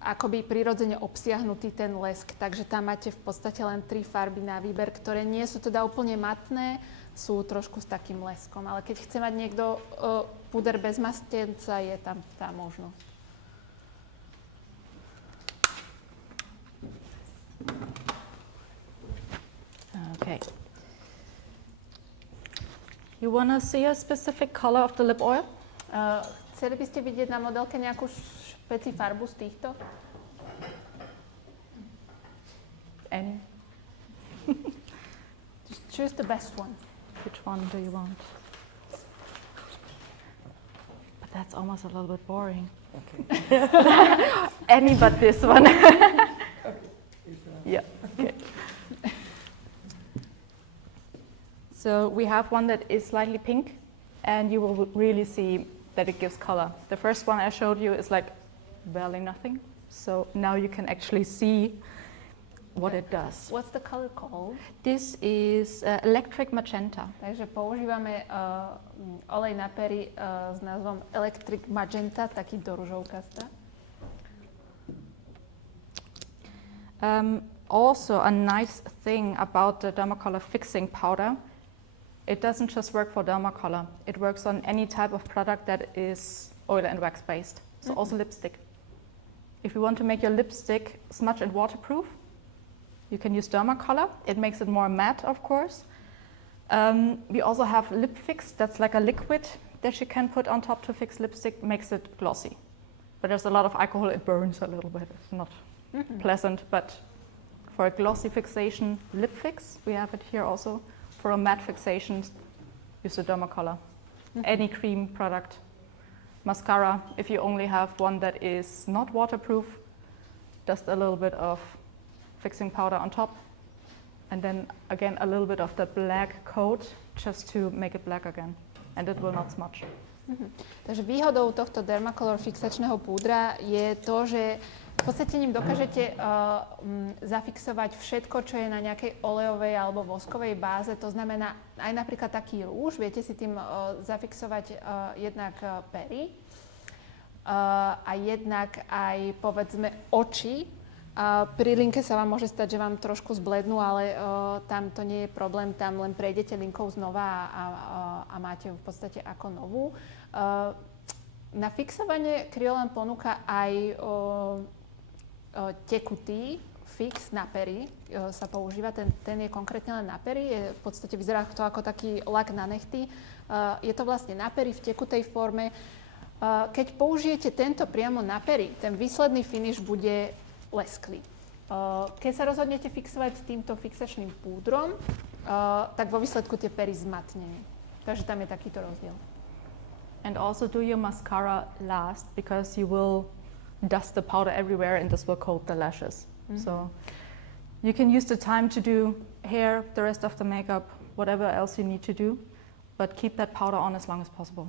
akoby prirodzene obsiahnutý ten lesk, takže tam máte v podstate len 3 farby na výber, ktoré nie sú teda úplne matné, sú trošku s takým leskom. Ale keď chce mať niekto púder bez mastenca, je tam tá možnosť. Okay. You want to see a specific color of the lip oil? Chceli by ste vidieť na modelke nejakú špeci farbu z týchto? Any? Just choose the best one. Which one do you want? But that's almost a little bit boring. Okay. Any but this one. Yeah, okay. So we have one that is slightly pink, and you will really see that it gives color. The first one I showed you is like barely nothing. So now you can actually see what it does. What's the color called? This is electric magenta. Takže používame olej na pery s názvom Electric Magenta, taký do ružovkasta. Also a nice thing about the Dermacolor fixing powder, it doesn't just work for Dermacolor. It works on any type of product that is oil and wax based. So also lipstick. If you want to make your lipstick smudge and waterproof, you can use Dermacolor. It makes it more matte, of course. We also have Lip Fix. That's like a liquid that you can put on top to fix lipstick, makes it glossy. But there's a lot of alcohol, it burns a little bit. It's not pleasant, but for a glossy fixation, Lip Fix, we have it here also. For a matte fixation, use the Dermacolor. Any cream product. Mascara, if you only have one that is not waterproof, just a little bit of fixing powder on top. And then again, a little bit of the black coat just to make it black again. And it will not smudge. Takže výhodou tohto Dermacolor fixačného púdra je to, že v podstate ním dokážete zafixovať všetko, čo je na nejakej olejovej alebo voskovej báze. To znamená aj napríklad taký rúž, viete si tým zafixovať jednak pery a jednak aj povedzme oči. Pri linke sa vám môže stať, že vám trošku zblednú, ale tam to nie je problém, tam len prejdete linkou znova a máte ju v podstate ako novú. Na fixovanie Kryolan ponúka aj tekutý fix na pery, sa používa, ten je konkrétne len na pery, v podstate vyzerá to ako taký lak na nechty. Je to vlastne na pery v tekutej forme. Keď použijete tento priamo na pery, ten výsledný finish bude lesklý. Keď sa rozhodnete fixovať týmto fixačným púdrom, tak vo výsledku tie pery zmatnenie. Takže tam je takýto rozdiel. And also do your mascara last, because you will dust the powder everywhere and this will coat the lashes. So you can use the time to do hair, the rest of the makeup, whatever else you need to do, but keep that powder on as long as possible.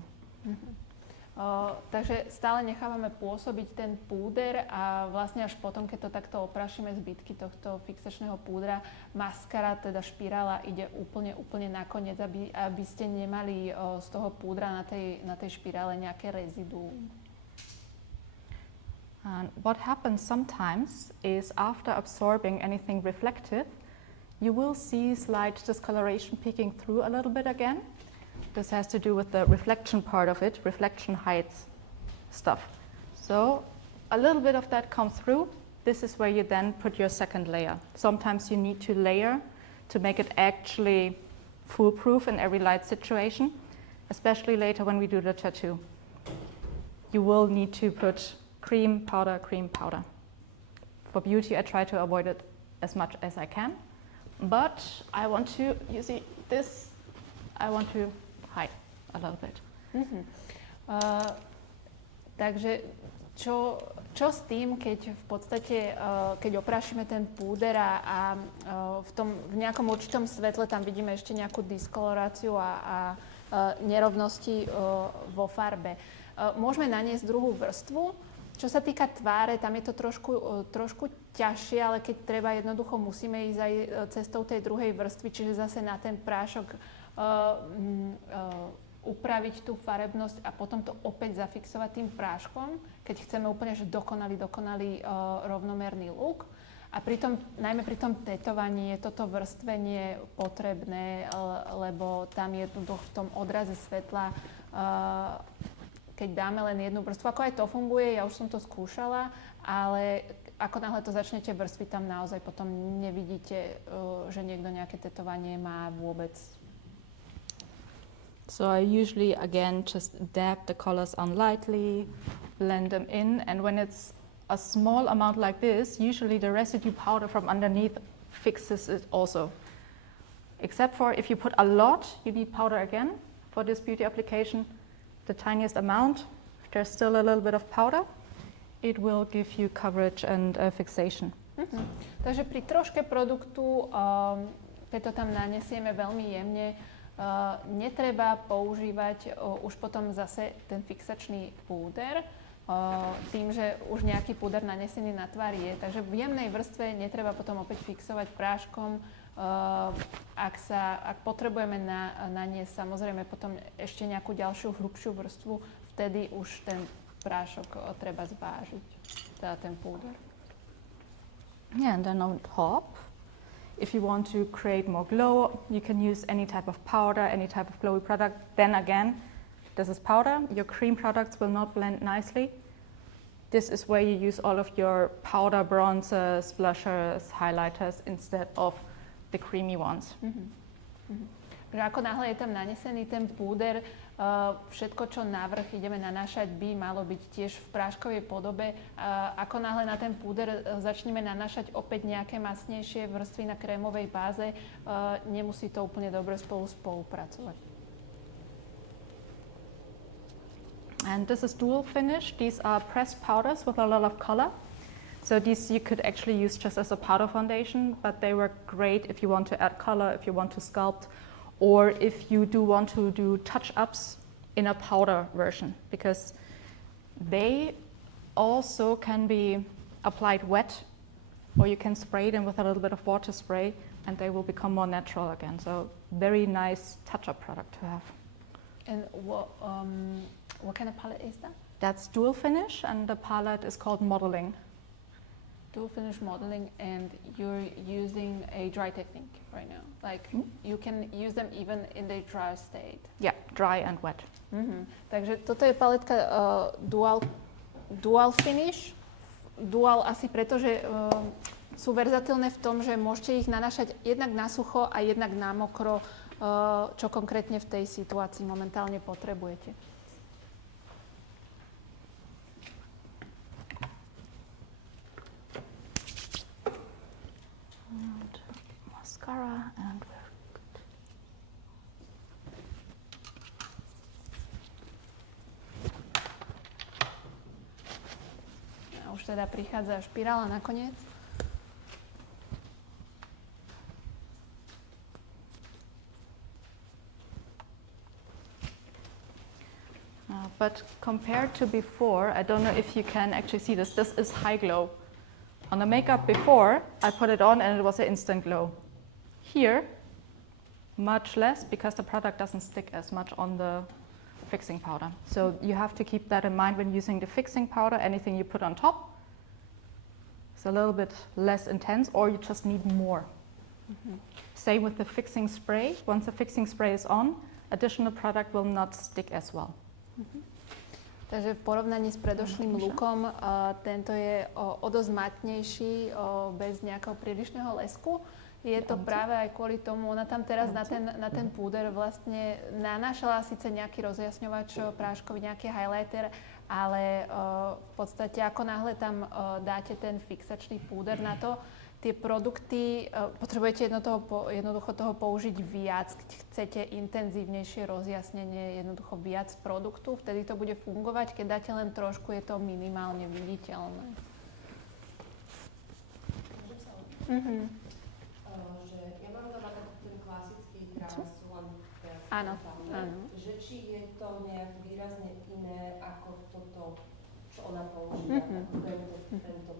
Takže stále nechávame pôsobiť ten púder a vlastne až potom, keď to takto oprášime zbytky tohto fixačného púdra, maskara, teda špirála, ide úplne nakoniec, aby ste nemali z toho púdra na tej špirále nejaké reziduum. And what happens sometimes is after absorbing anything reflective, you will see slight discoloration peeking through a little bit again. This has to do with the reflection part of it, reflection heights stuff. So a little bit of that comes through. This is where you then put your second layer. Sometimes you need to layer to make it actually foolproof in every light situation, especially later when we do the tattoo. You will need to put cream, powder, cream, powder. For beauty, I try to avoid it as much as I can, but I want to, you see, this, I want to hide a little bit. Takže čo s tým, keď v podstate, keď oprášime ten púder a v nejakom určitom svetle tam vidíme ešte nejakú diskoloráciu a nerovnosti vo farbe. Môžeme naniesť druhú vrstvu. Čo sa týka tváre, tam je to trošku ťažšie, ale keď treba, jednoducho musíme ísť aj cestou tej druhej vrstvy, čiže zase na ten prášok upraviť tú farebnosť a potom to opäť zafixovať tým práškom, keď chceme úplne že dokonalý rovnomerný look. A najmä pri tom tetovaní je toto vrstvenie potrebné, lebo tam je v tom odraze svetla, keď dáme len jednu vrstvu, ako aj to funguje, ja už som to skúšala, ale ako náhle to začnete vrstviť, tam naozaj potom nevidíte, že niekto nejaké tetovanie má vôbec. So I usually, again, just dab the colors on lightly, blend them in, and when it's a small amount like this, usually the residue powder from underneath fixes it also. Except for if you put a lot, you need powder again for this beauty application. The tiniest amount, if there's still a little bit of powder, it will give you coverage and fixation. Takže pri troške produktu, keď to tam nanesieme veľmi jemne, netreba používať už potom zase ten fixačný púder, tým, že už nejaký púder nanesený na tvár je. Takže v jemnej vrstve netreba potom opäť fixovať práškom. Ak potrebujeme naniesť samozrejme potom ešte nejakú ďalšiu hrubšiu vrstvu, vtedy už ten prášok treba zvážiť, teda ten púder. Yeah, and then on top, if you want to create more glow, you can use any type of powder, any type of glowy product. Then again, this is powder. Your cream products will not blend nicely. This is where you use all of your powder bronzers, blushers, highlighters instead of the creamy ones. Ako náhle je tam nanesený ten púder, všetko, čo navrch ideme nanášať, by malo byť tiež v práškovej podobe. Ako náhle na ten púder začneme nanášať opäť nejaké masnejšie vrstvy na krémovej báze, nemusí to úplne dobre spolupracovať. And this is dual finish. These are pressed powders with a lot of color. So these you could actually use just as a powder foundation, but they work great if you want to add color, if you want to sculpt, or if you do want to do touch-ups in a powder version, because they also can be applied wet, or you can spray them with a little bit of water spray, and they will become more natural again. So very nice touch-up product to have. And what kind of palette is that? That's dual finish, and the palette is called Modeling. Dual finish modeling, and you're using a dry technique right now. Like you can use them even in the dry state. Yeah, dry and wet. Takže toto je paletka dual finish. Dual asi preto, že sú verzatilné v tom, že môžete ich nanášať jednak na sucho a jednak na mokro, čo konkrétne v tej situácii momentálne potrebujete. Mascara and very good. A už teda prichádza špirála nakoniec. But compared to before, I don't know if you can actually see this. This is high glow. On the makeup before, I put it on and it was an instant glow. Here, much less because the product doesn't stick as much on the fixing powder. So you have to keep that in mind when using the fixing powder. Anything you put on top is a little bit less intense, or you just need more. Same with the fixing spray. Once the fixing spray is on, additional product will not stick as well. Takže v porovnaní s predošlým lookom tento je o dosť matnejší, bez nejakého prílišného lesku. Je to práve aj kvôli tomu, ona tam teraz na ten púder vlastne nanášala síce nejaký rozjasňovač práškový, nejaký highlighter, ale v podstate ako náhle tam dáte ten fixačný púder na to, tie produkty, potrebujete jednoducho toho použiť viac, keď chcete intenzívnejšie rozjasnenie, jednoducho viac produktu, vtedy to bude fungovať, keď dáte len trošku, je to minimálne viditeľné. Že ja mám doma ten klasický Translucent. Áno. Že či je to nejak výrazne iné ako toto, čo ona používa, tento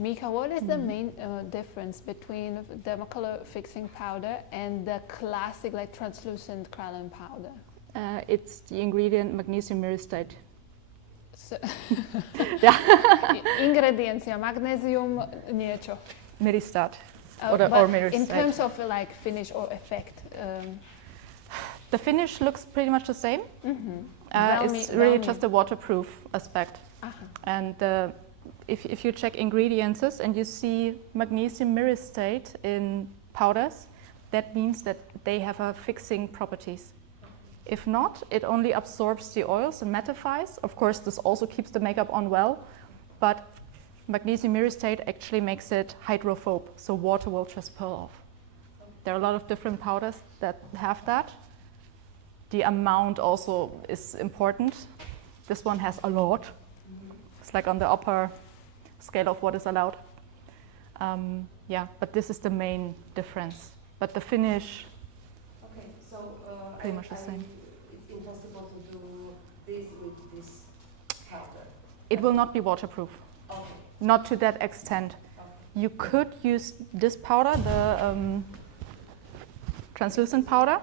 Mika, what is the main difference between Dermacolor fixing powder and the classic, like translucent Kryolan powder? It's the ingredient magnesium myristate. So Yeah. Ingrediencia, magnézium, niečo. Myristate. But or in myristate. terms of like finish or effect. The finish looks pretty much the same. It's Veľmi- really veľmi. just a waterproof aspect. Aha. And if you check ingredients and you see magnesium myristate in powders, that means that they have a fixing properties. If not, it only absorbs the oils and mattifies. Of course, this also keeps the makeup on well, but magnesium myristate actually makes it hydrophobe, so water will just pull off. There are a lot of different powders that have that. The amount also is important. This one has a lot. It's like on the upper scale of what is allowed. Yeah, but this is the main difference. But the finish, Okay, so Pretty much the same. It's impossible to do this with this powder. it will not be waterproof. Okay. Not to that extent. You could use this powder, the translucent powder,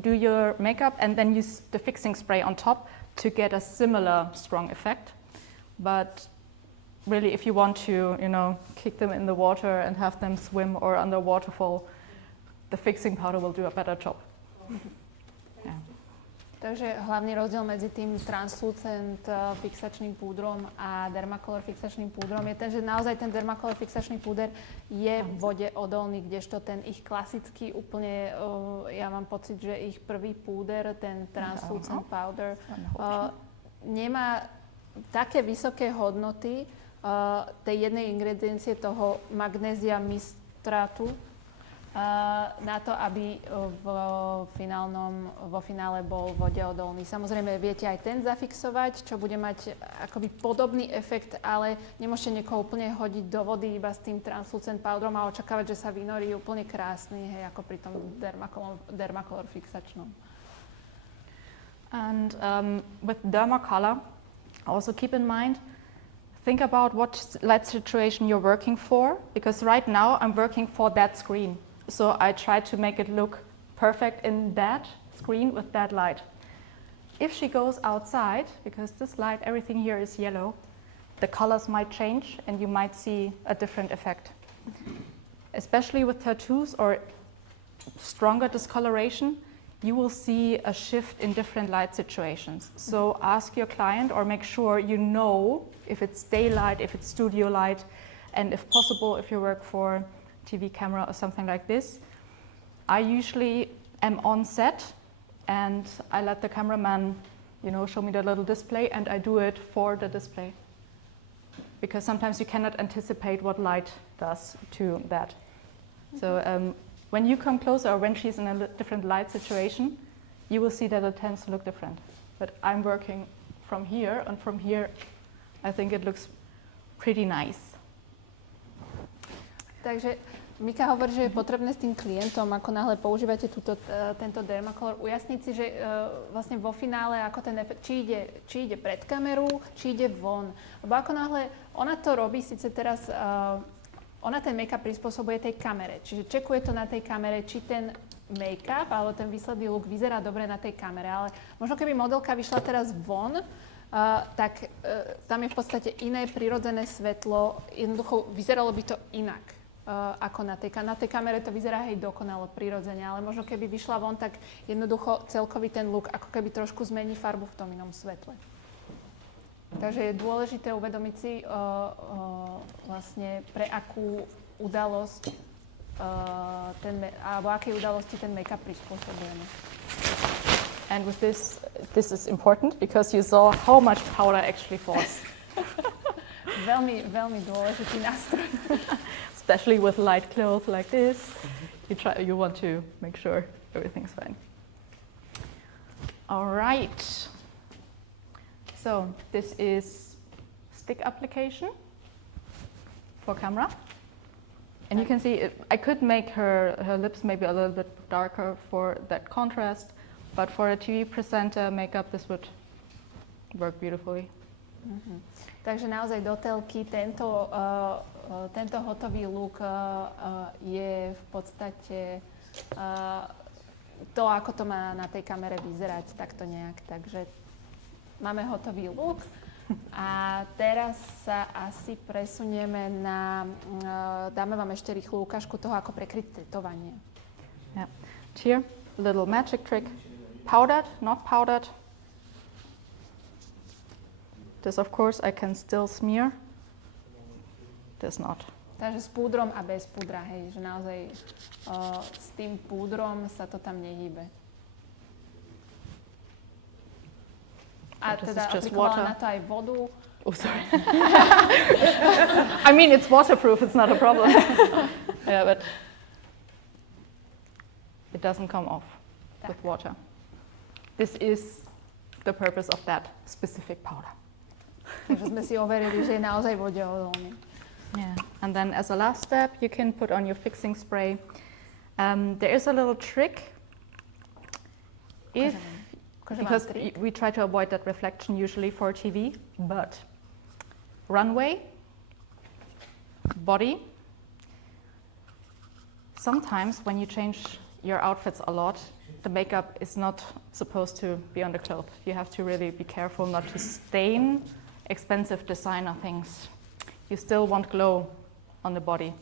do your makeup and then use the fixing spray on top to get a similar strong effect. But really, if you want to, kick them in the water and have them swim or under waterfall, the fixing powder will do a better job. Yeah. Takže hlavný rozdiel medzi tým Translucent fixačným púdrom a Dermacolor fixačným púdrom je ten, že naozaj ten Dermacolor fixačný púder je vode odolný, kdežto ten ich klasický úplne, ja mám pocit, že ich prvý púder, ten Translucent powder, nemá také vysoké hodnoty tej jednej ingrediencie toho magnézia mistrátu, na to, aby vo finále bol vodeodolný. Samozrejme, viete aj ten zafixovať, čo bude mať akoby podobný efekt, ale nemôžete niekoho úplne hodiť do vody iba s tým Translucent powderom a očakávať, že sa vynorí úplne krásny, ako pri tom Dermacolor fixačnom. And with Dermacolor, also keep in mind, think about what light situation you're working for, because right now I'm working for that screen. So I try to make it look perfect in that screen with that light. If she goes outside, because this light, everything here is yellow, the colors might change and you might see a different effect. Especially with tattoos or stronger discoloration, you will see a shift in different light situations. So ask your client or make sure you know if it's daylight, if it's studio light, and if possible, if you work for TV camera or something like this. I usually am on set and I let the cameraman, show me the little display and I do it for the display. Because sometimes you cannot anticipate what light does to that. So when you come closer or when she's in a different light situation, you will see that it tends to look different. But I'm working from here, and from here I think it looks pretty nice. Takže Mika hovorí, že je potrebné s tým klientom, ako náhle používate tento Dermacolor, ujasniť si, že vlastne vo finále, ako ten efekt, či ide pred kameru, či ide von. Lebo ako náhle ona to robí, síce teraz ona ten make-up prispôsobuje tej kamere, čiže čekuje to na tej kamere, či ten make-up alebo ten výsledný look vyzerá dobre na tej kamere, ale možno keby modelka vyšla teraz von, tak tam je v podstate iné prirodzené svetlo, jednoducho vyzeralo by to inak. ako na tej kamere to vyzerá hej dokonalo, prirodzene, ale možno keby vyšla von, tak jednoducho celkový ten look ako keby trošku zmení farbu v tom inom svetle. Takže je dôležité uvedomiť si vlastne pre akú udalosť alebo akej udalosti ten make-up prispôsobujeme. And with this is important because you saw how much powder actually falls. Veľmi, veľmi dôležitý nástroj. Especially with light clothes like this, you want to make sure everything's fine. All right. So this is stick application for camera. And you can see, I could make her lips maybe a little bit darker for that contrast, but for a TV presenter makeup, this would work beautifully. Mm-hmm. Takže naozaj do telky tento hotový look je v podstate to, ako to má na tej kamere vyzerať, takto nejak. Takže máme hotový look a teraz sa asi presunieme na... dáme vám ešte rýchlu ukážku toho, ako prekryť tetovanie. Yeah. Here, little magic trick. Powdered, not powdered. This, of course, I can still smear. This not. Takže s púdrom a bez púdra, hej, že naozaj s tým púdrom sa to tam nehýbe. A teda aplikovala na to aj vodu. Oh, sorry. I mean, it's waterproof, it's not a problem. Yeah, but it doesn't come off with water. This is the purpose of that specific powder. Takže sme si overili, že je naozaj vodeodolný. Yeah, and then as a last step, you can put on your fixing spray. There is a little trick. Because we try to avoid that reflection usually for TV, but runway, body. Sometimes when you change your outfits a lot, the makeup is not supposed to be on the cloth. You have to really be careful not to stain expensive designer things. You still want glow on the body.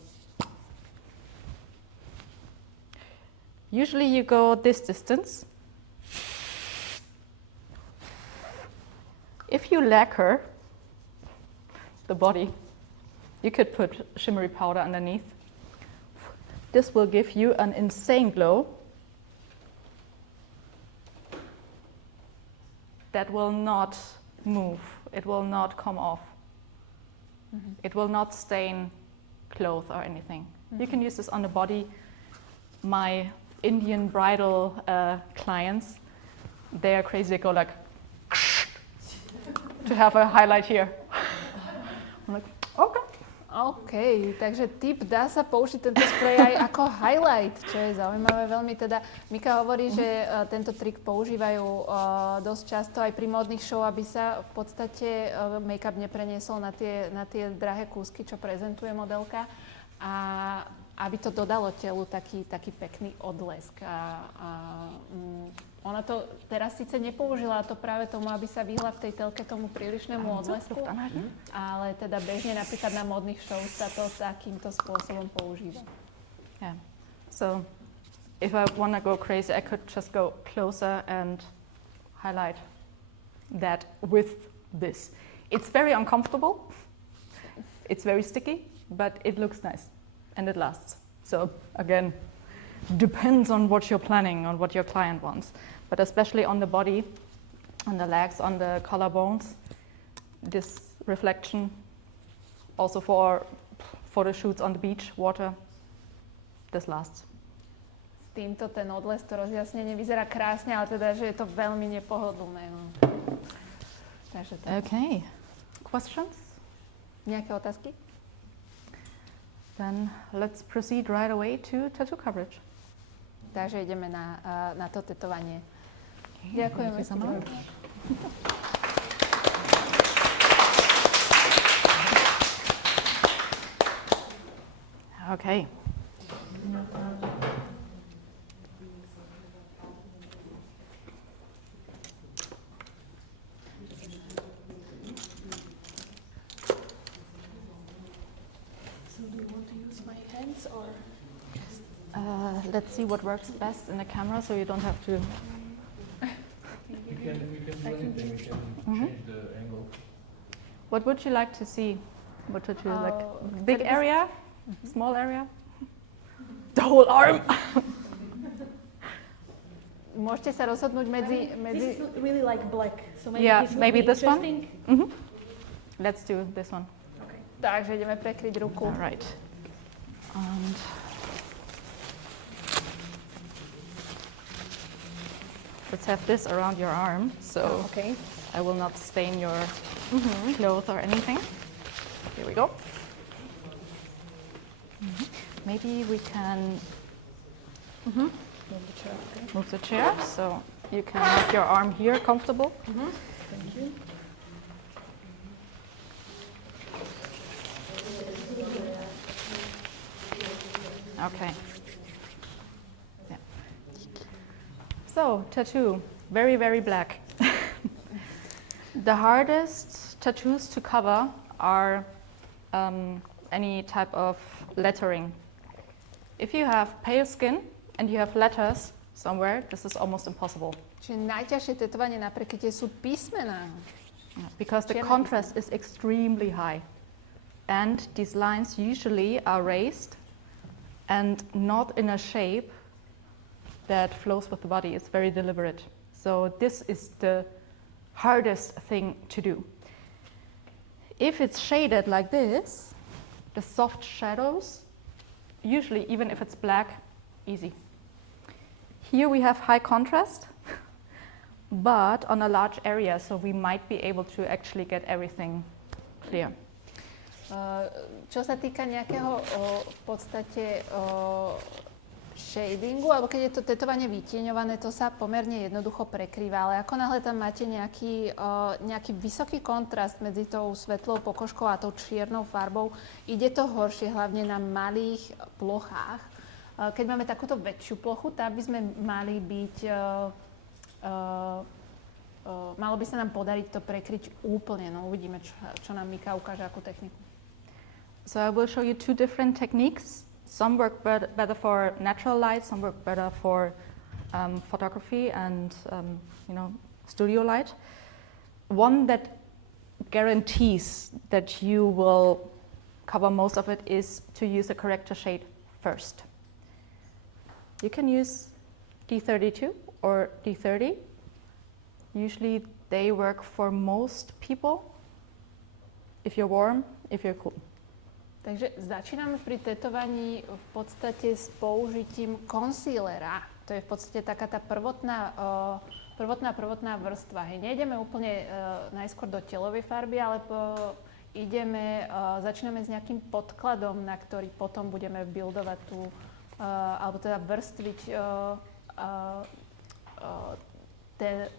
Usually you go this distance. If you lacquer the body, you could put shimmery powder underneath. This will give you an insane glow that will not move. It will not come off. Mm-hmm. It will not stain clothes or anything. Mm-hmm. You can use this on the body. My Indian bridal clients, they are crazy. They go like to have a highlight here. I'm like, okay. OK, takže tip, dá sa použiť tento sprej aj ako highlight, čo je zaujímavé veľmi. Teda Mika hovorí, že tento trik používajú dosť často aj pri módnych show, aby sa v podstate make-up nepreniesol na tie drahé kúsky, čo prezentuje modelka a aby to dodalo telu taký pekný odlesk. Ona to teraz síce nepoužila to práve tomu, aby sa vyhla v tej telke tomu prílišnému odlesku, ale teda bežne napríklad na módnych show sa to takýmto spôsobom používa. Yeah. So if I want to go crazy, I could just go closer and highlight that with this. It's very uncomfortable. It's very sticky, but it looks nice and it lasts. So again, depends on what you're planning, on what your client wants. But especially on the body, on the legs, on the collarbones, this reflection, also for photo shoots on the beach, water, this lasts. S týmto ten odles, to rozjasnenie vyzerá krásne, ale teda, že je to veľmi nepohodlné. No. Takže tak. Okay. Questions? Nejaké otázky? Then let's proceed right away to tattoo coverage. Takže ideme na to tetovanie. Okay, ďakujem so much. Okay. So do you want to use my hand hands or? Let's see what works best in the camera so you don't have to. We can do anything. We can change the angle. What would you like to see? What would you like? chceli Big by ste- area? Small area? The whole arm? Môžete sa rozhodnúť medzi... This is really like black, so maybe Yeah, this would maybe be this one? interesting. Let's do this one. Takže ideme prekryť ruku. All right. And let's have this around your arm, so Okay. I will not stain your clothes or anything. Here we go. Maybe we can move the chair so you can have your arm here comfortable. Thank you. Okay. Yeah. So, tattoo, very, very black. The hardest tattoos to cover are any type of lettering. If you have pale skin and you have letters somewhere, this is almost impossible. Čiže najťažšie tetovanie na prekrytie sú písmená. Because the Čierne contrast is extremely high. And these lines usually are raised and not in a shape that flows with the body. It's very deliberate. So this is the hardest thing to do. If it's shaded like this, the soft shadows, usually even if it's black, easy. Here we have high contrast, but on a large area, so we might be able to actually get everything clear. Čo sa týka nejakého v podstate shadingu, alebo keď je to tetovanie vytieňované, to sa pomerne jednoducho prekrýva, ale ako náhle tam máte nejaký vysoký kontrast medzi tou svetlou pokožkou a tou čiernou farbou, ide to horšie, hlavne na malých plochách. Keď máme takúto väčšiu plochu, tak by sme mali byť malo by sa nám podariť to prekryť úplne, no uvidíme, čo nám Mika ukáže, akú techniku. So I will show you two different techniques. Some work better for natural light, some work better for photography and studio light. One that guarantees that you will cover most of it is to use a corrector shade first. You can use D32 or D30. Usually they work for most people if you're warm, if you're cool. Takže začíname pri tetovaní v podstate s použitím concealera. To je v podstate taká tá prvotná vrstva. Hej. Nejdeme úplne najskôr do telovej farby, ale začíname s nejakým podkladom, na ktorý potom budeme buildovať alebo teda vrstviť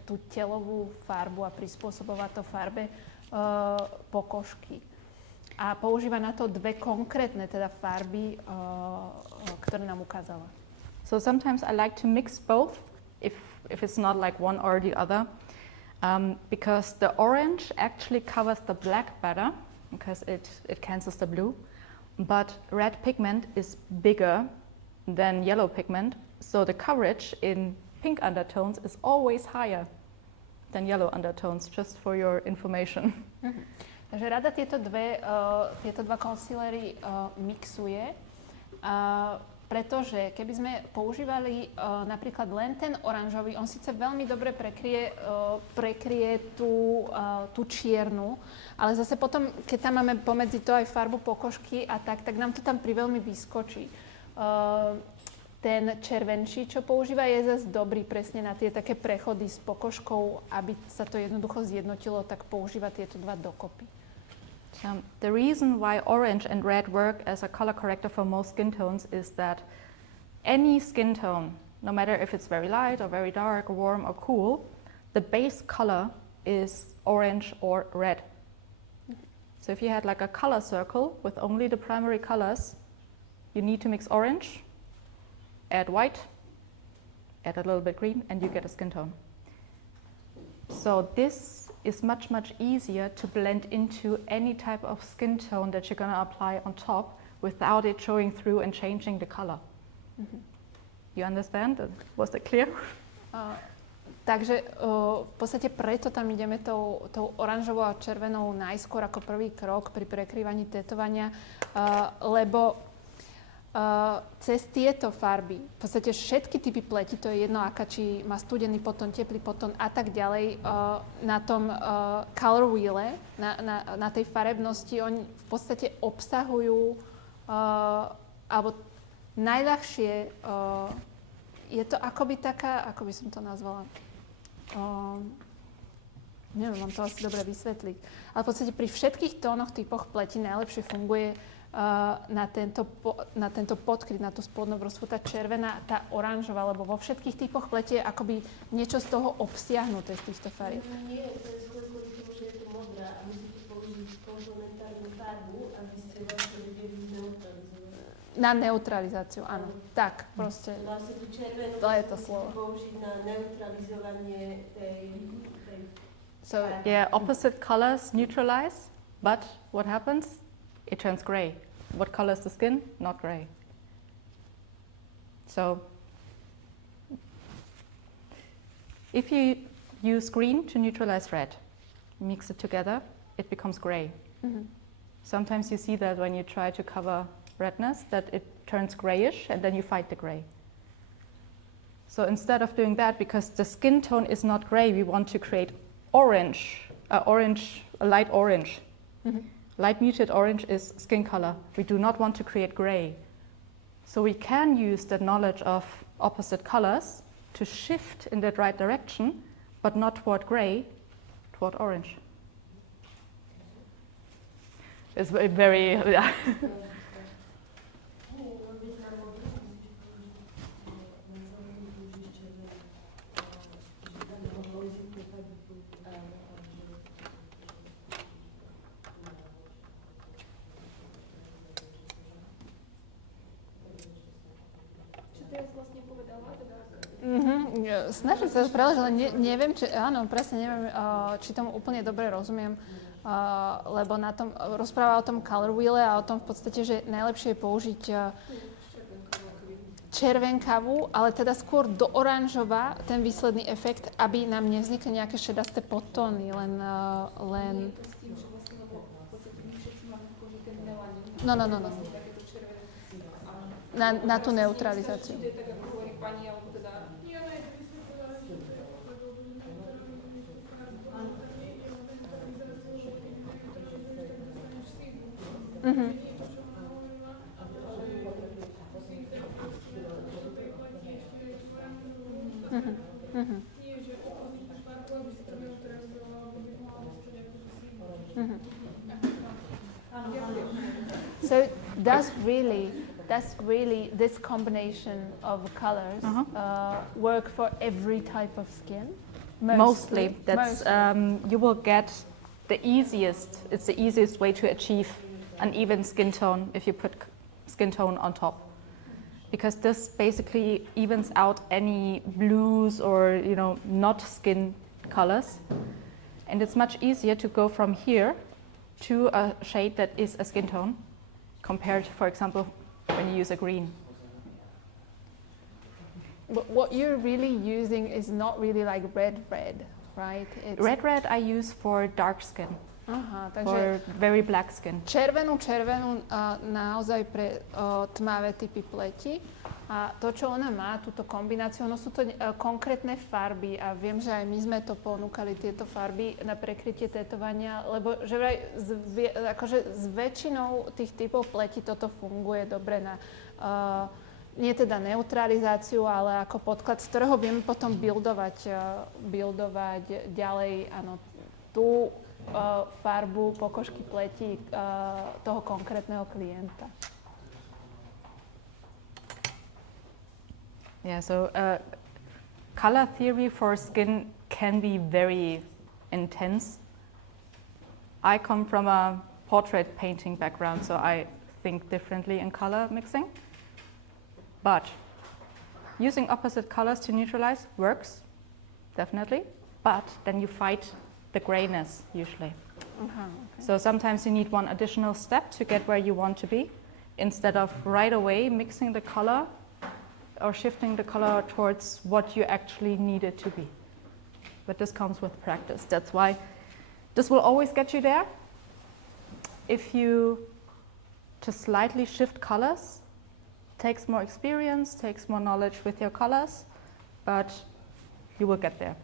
tú telovú farbu a prispôsobovať to farbe pokožky. A používa na to dve konkrétne teda farby, ktoré nám ukázala. So sometimes I like to mix both, if it's not like one or the other, because the orange actually covers the black better, because it cancels the blue, but red pigment is bigger than yellow pigment, so the coverage in pink undertones is always higher than yellow undertones, just for your information. Takže rada tieto dva concealery mixuje, pretože keby sme používali napríklad len ten oranžový, on síce veľmi dobre prekrie tú čiernu, ale zase potom, keď tam máme pomedzi to aj farbu pokožky a tak nám to tam priveľmi vyskočí. Ten červenčí, čo používa, je zase dobrý presne na tie také prechody s pokožkou, aby sa to jednoducho zjednotilo, tak používa tieto dva dokopy. The reason why orange and red work as a color corrector for most skin tones is that any skin tone, no matter if it's very light or very dark, or warm or cool, the base color is orange or red. So if you had like a color circle with only the primary colors, you need to mix orange, add white, add a little bit green, and you get a skin tone. So this is much easier to blend into any type of skin tone that you're going to apply on top without it showing through and changing the color. You understand? Was that clear? Takže v podstate preto tam ideme tou oranžovou a červenou najskôr ako prvý krok pri prekrývaní tetovania, lebo cez tieto farby, v podstate všetky typy pleti, to je jedno aká, či má studený potón, teplý potón a tak ďalej, na tom color wheele, na tej farebnosti, oni v podstate obsahujú, alebo najľahšie je to akoby taká, ako by som to nazvala, neviem, mám to asi dobre vysvetliť, ale v podstate pri všetkých tónoch, typoch pleti najlepšie funguje na tento podkryt, na tú spodnú vrstvu, tá červená, tá oranžová, lebo vo všetkých typoch pleti je akoby niečo z toho obsiahnuté z týchto farieb. Nie, to je skôr kvôli tomu, že je to modrá a musíte použiť komplementárnu farbu, aby ste vlastne vedeli zneutralizovať. Na neutralizáciu, áno. Tak, proste. Vlastne tú červenú To je to slovo. použiť na neutralizovanie tej So, Yeah, opposite colors neutralize, but what happens? It turns gray. What color is the skin? Not gray. So, if you use green to neutralize red, mix it together, it becomes gray. Sometimes you see that when you try to cover redness, that it turns grayish and then you fight the gray. So instead of doing that, because the skin tone is not gray, we want to create orange, a light orange. Light muted orange is skin color. We do not want to create gray. So we can use the knowledge of opposite colors to shift in that right direction, but not toward gray, toward orange. It's very, yeah. Čo teraz vlastne povedala, teda snažím sa to preložiť, ale neviem, či, áno, presne neviem, či tomu úplne dobre rozumiem, lebo na tom rozpráva o tom color wheele a o tom v podstate, že najlepšie je použiť červenkavú, ale teda skôr do oranžová ten výsledný efekt, aby nám nevznikli nejaké šedasté podtóny, len s tým, že vlastne, lebo v podstate my všetci máme v koži ten melanín. No. Vlastne takéto červené. Na tú neutralizáciu. Či to je tak, ako hovorí pani, alebo teda... Nie, my sme povedali, že to je lebo neutralizuješ farbu, ale tam nie je len neutralizáciu, že keď neutralizuješ, tak dostaneš síru. Nie je to, čo ona hovorila, ale že si ten proste do tej pleti ešte oranžovú stavbu. Nie, že opozíš farbu, aby si to neutralizovala, alebo by mohla dostať akože síru. So does really this combination of colors work for every type of skin? Mostly. That's you will get the easiest. It's the easiest way to achieve an even skin tone if you put skin tone on top, because this basically evens out any blues or not skin colors, and it's much easier to go from here to a shade that is a skin tone compared, for example, when you use a green. But what you're really using is not really like red, right? It's Red I use for dark skin, Aha, takže for very black skin. červenú naozaj pre tmavé typy pleti. A to, čo ona má, túto kombináciu, no sú to konkrétne farby a viem, že aj my sme to ponúkali, tieto farby na prekrytie tetovania, lebo že vraj akože s väčšinou tých typov pleti toto funguje dobre na nie teda neutralizáciu, ale ako podklad, z ktorého vieme potom buildovať ďalej, áno, tú farbu pokožky pleti toho konkrétneho klienta. Yeah, so color theory for skin can be very intense. I come from a portrait painting background, so I think differently in color mixing. But using opposite colors to neutralize works, definitely, but then you fight the grayness usually. Aha, So sometimes you need one additional step to get where you want to be. instead of right away mixing the color or shifting the color towards what you actually need it to be. But this comes with practice. That's why this will always get you there. If you just slightly shift colors, takes more experience, takes more knowledge with your colors, but you will get there.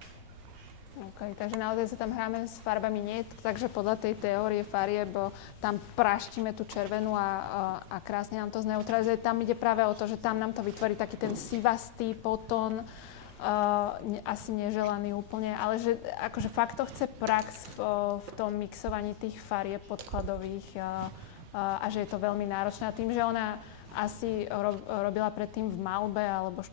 Okay, takže naozaj sa tam hráme s farbami, nie je to tak, že podľa tej teórie farieb tam praštíme tú červenú a krásne nám to zneutralizuje. Tam ide práve o to, že tam nám to vytvorí taký ten sivastý potón, asi neželaný úplne, ale že akože fakt to chce prax v tom mixovaní tých farieb podkladových a že je to veľmi náročné. A tým, že ona asi robila predtým v maľbe alebo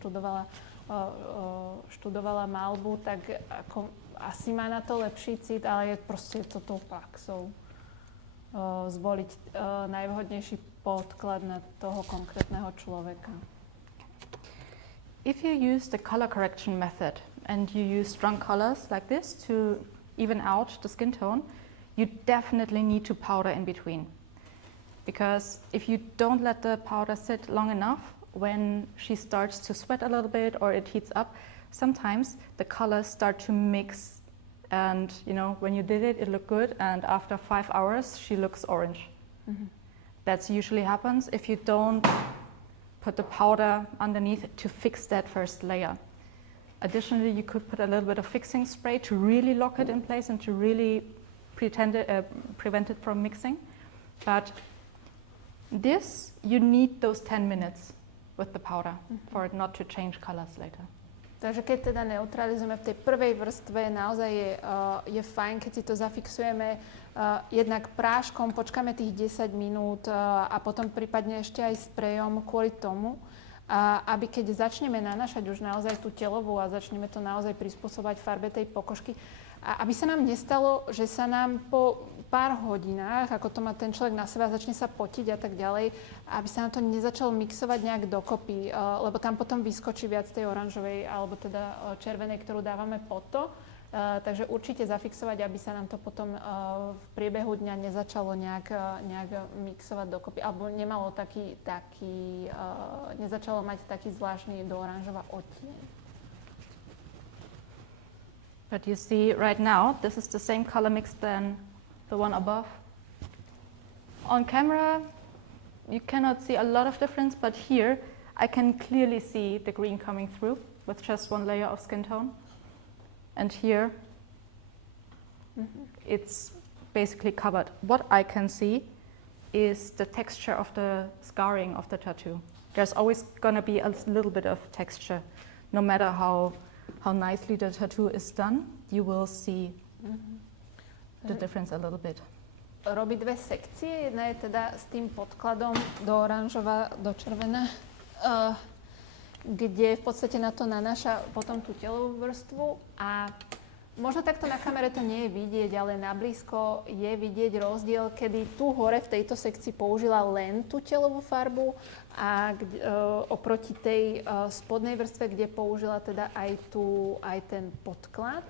študovala maľbu, tak ako asi má na to lepší cit, ale je proste toto praxou zvoliť najvhodnejší podklad na toho konkrétneho človeka. If you use the color correction method and you use strong colors like this to even out the skin tone, you definitely need to powder in between. Because if you don't let the powder sit long enough, when she starts to sweat a little bit or it heats up, sometimes the colors start to mix, and when you did it, it looked good, and after 5 hours she looks orange. Mm-hmm. That's usually happens if you don't put the powder underneath to fix that first layer. Additionally, you could put a little bit of fixing spray to really lock it in place and to really prevent it from mixing. But this, you need those 10 minutes with the powder for it not to change colors later. Takže keď teda neutralizujeme v tej prvej vrstve, naozaj je fajn, keď si to zafixujeme jednak práškom, počkáme tých 10 minút a potom prípadne ešte aj sprejom kvôli tomu, aby keď začneme nanášať už naozaj tú telovú a začneme to naozaj prispôsobovať farbe tej pokožky, aby sa nám nestalo, že sa nám po pár hodinách, ako to má ten človek na seba, začne sa potiť a tak ďalej, aby sa nám to nezačalo mixovať nejak dokopy, lebo tam potom vyskočí viac tej oranžovej alebo teda červenej, ktorú dávame pod to. Takže určite zafixovať, aby sa nám to potom v priebehu dňa nezačalo nejak mixovať dokopy, alebo nemalo nezačalo mať taký zvláštny do oranžová odtieň. But you see right now, this is the same color mix than the one above. On camera, you cannot see a lot of difference, but here I can clearly see the green coming through with just one layer of skin tone. And here, it's basically covered. What I can see is the texture of the scarring of the tattoo. There's always going to be a little bit of texture. No matter how nicely the tattoo is done, you will see the difference a little bit. Robí dve sekcie. Jedna je teda s tým podkladom do oranžova, do červená, kde v podstate na to nanáša potom tú telovú vrstvu a možno takto na kamere to nie je vidieť, ale na blízko je vidieť rozdiel, kedy tu hore v tejto sekcii použila len tú telovú farbu a oproti tej spodnej vrstve, kde použila teda aj ten podklad.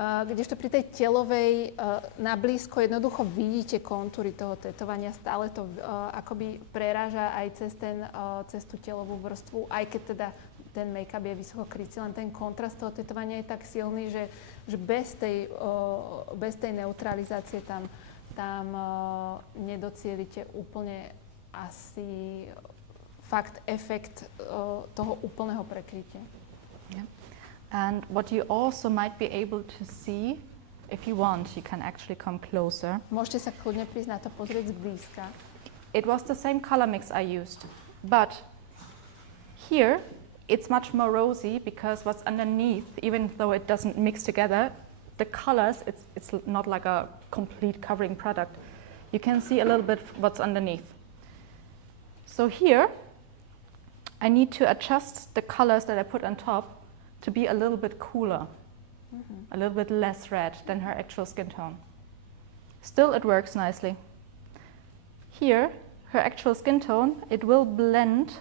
Kdežto pri tej telovej na blízko jednoducho vidíte kontúry toho tetovania, stále to akoby preráža aj cez tú telovú vrstvu, aj keď teda ten make-up je vysoko krycí, len ten kontrast toho tetovania je tak silný, že bez tej neutralizácie tam nedocielite úplne asi fakt efekt toho úplného prekrytia. Yeah. And what you also might be able to see, if you want, you can actually come closer. Môžete sa kľudne prísť na to pozrieť zblízka. It was the same color mix I used, but here it's much more rosy because what's underneath, even though it doesn't mix together, the colors, it's not like a complete covering product. You can see a little bit what's underneath. So here, I need to adjust the colors that I put on top to be a little bit cooler, a little bit less red than her actual skin tone. Still, it works nicely. Here, her actual skin tone, it will blend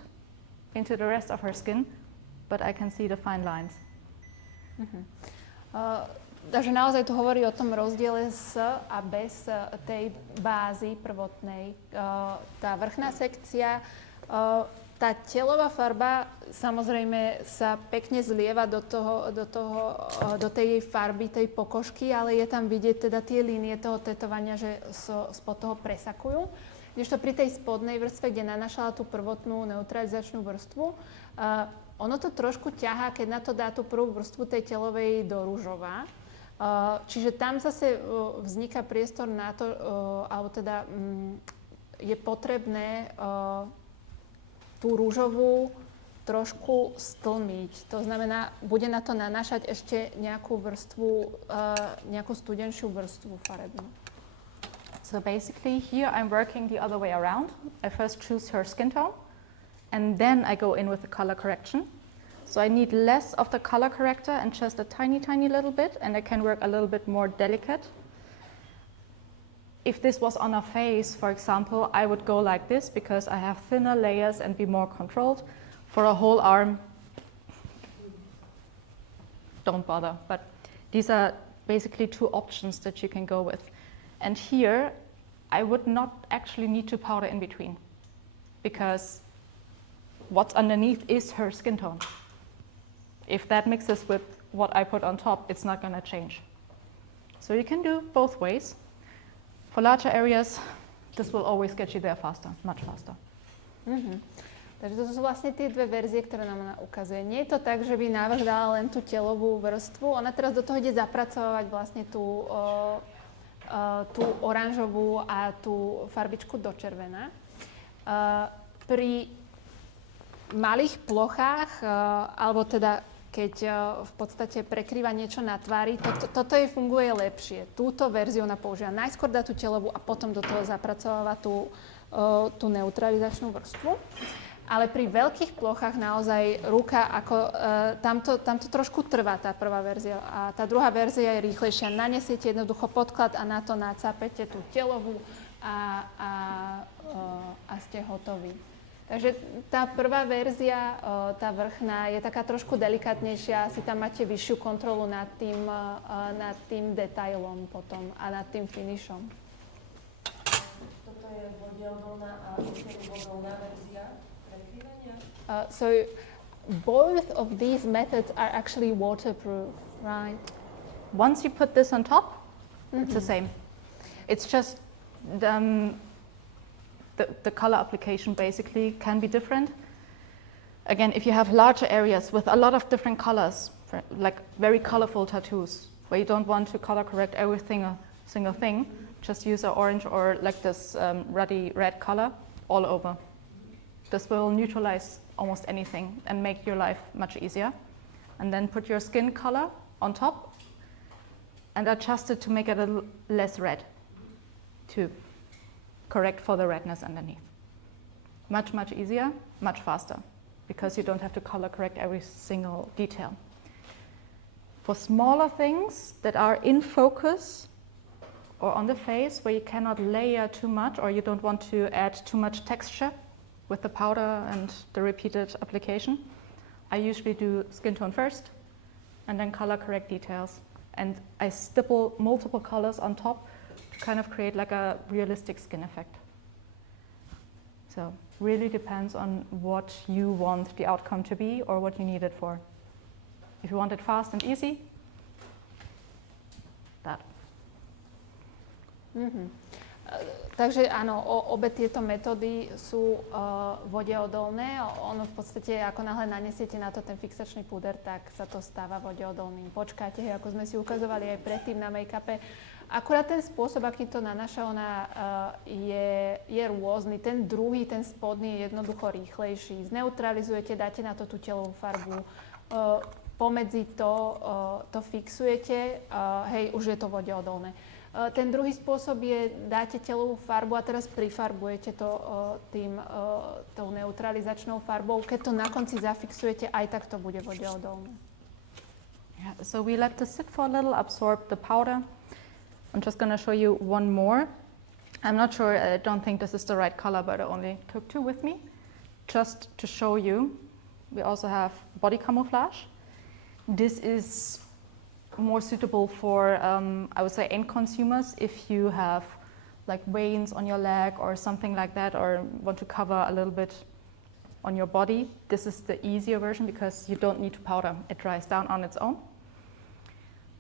into the rest of her skin, but I can see the fine lines. Takže naozaj tu hovorí o tom rozdiele s a bez tej bázy prvotnej. Tá vrchná sekcia, tá telová farba samozrejme sa pekne zlieva do tej jej farby, tej pokožky, ale je tam vidieť teda tie línie toho tetovania, že spod toho presakujú. Kdežto pri tej spodnej vrstve, kde nanášala tú prvotnú neutralizačnú vrstvu, ono to trošku ťahá, keď na to dá tú prvú vrstvu tej telovej do ružová. Čiže tam zase vzniká priestor na to, alebo teda je potrebné tú rúžovú trošku stlmiť. To znamená, bude na to nanášať ešte nejakú vrstvu, nejakú studenšiu vrstvu farebnú. So basically here I'm working the other way around. I first choose her skin tone and then I go in with the color correction. So I need less of the color corrector and just a tiny little bit, and I can work a little bit more delicate. If this was on a face, for example, I would go like this because I have thinner layers and be more controlled. For a whole arm, don't bother. But these are basically two options that you can go with. And here, I would not actually need to powder in between because what's underneath is her skin tone. If that mixes with what I put on top, it's not going to change. So you can do both ways. For larger areas, this will always get you there faster, much faster. Takže to sú vlastne tie dve verzie, ktoré nám ona ukazuje. Nie je to tak, že by návrh dala len tú telovú vrstvu. Ona teraz do toho ide zapracovať vlastne tú oranžovú a tú farbičku do červená. Pri malých plochách, alebo teda keď v podstate prekrýva niečo na tvári, toto jej funguje lepšie. Túto verziu ona používa. Najskôr dá tú telovú a potom do toho zapracováva tú neutralizačnú vrstvu. Ale pri veľkých plochách naozaj ruka, tamto trošku trvá tá prvá verzia. A tá druhá verzia je rýchlejšia. Nanesiete jednoducho podklad a na to nacapete tú telovú a ste hotoví. Takže tá prvá verzia, tá vrchná, je taká trošku delikátnejšia, asi tam máte vyššiu kontrolu nad tým detailom potom a nad tým finishom. Toto je vodeodolná a vodeodolná verzia prekrývania? So both of these methods are actually waterproof, right? Once you put this on top, it's the same. It's just the color application basically can be different. Again, if you have larger areas with a lot of different colors, like very colorful tattoos, where you don't want to color correct every single thing, just use an orange or like this ruddy red color all over. This will neutralize almost anything and make your life much easier. And then put your skin color on top and adjust it to make it a little less red, to correct for the redness underneath. Much easier, much faster, because you don't have to color correct every single detail. For smaller things that are in focus or on the face where you cannot layer too much or you don't want to add too much texture with the powder and the repeated application, I usually do skin tone first and then color correct details. And I stipple multiple colors on top to kind of create like a realistic skin effect. So really depends on what you want the outcome to be or what you need it for. If you want it fast and easy, that. Takže áno, obe tieto metódy sú vodeodolné. Ono v podstate, ako náhle nanesiete na to ten fixačný púder, tak sa to stáva vodeodolným. Počkáte, ako sme si ukazovali aj predtým na make-upe. Akurát ten spôsob, aký to nanáša ona, je rôzny. Ten druhý, ten spodný, je jednoducho rýchlejší. Zneutralizujete, dáte na to tú telovú farbu, pomedzi to fixujete, hej, už je to vodeodolné. Ten druhý spôsob je, dáte telovú farbu a teraz prifarbujete to tou neutralizačnou farbou. Keď to na konci zafixujete, aj tak to bude vodeodolné. Yeah, so we let this sit for a little, absorb the powder. I'm just going to show you one more. I'm not sure, I don't think this is the right color, but I only took two with me. Just to show you, we also have body camouflage. This is more suitable for, I would say, end consumers if you have like veins on your leg or something like that, or want to cover a little bit on your body. This is the easier version because you don't need to powder. It dries down on its own.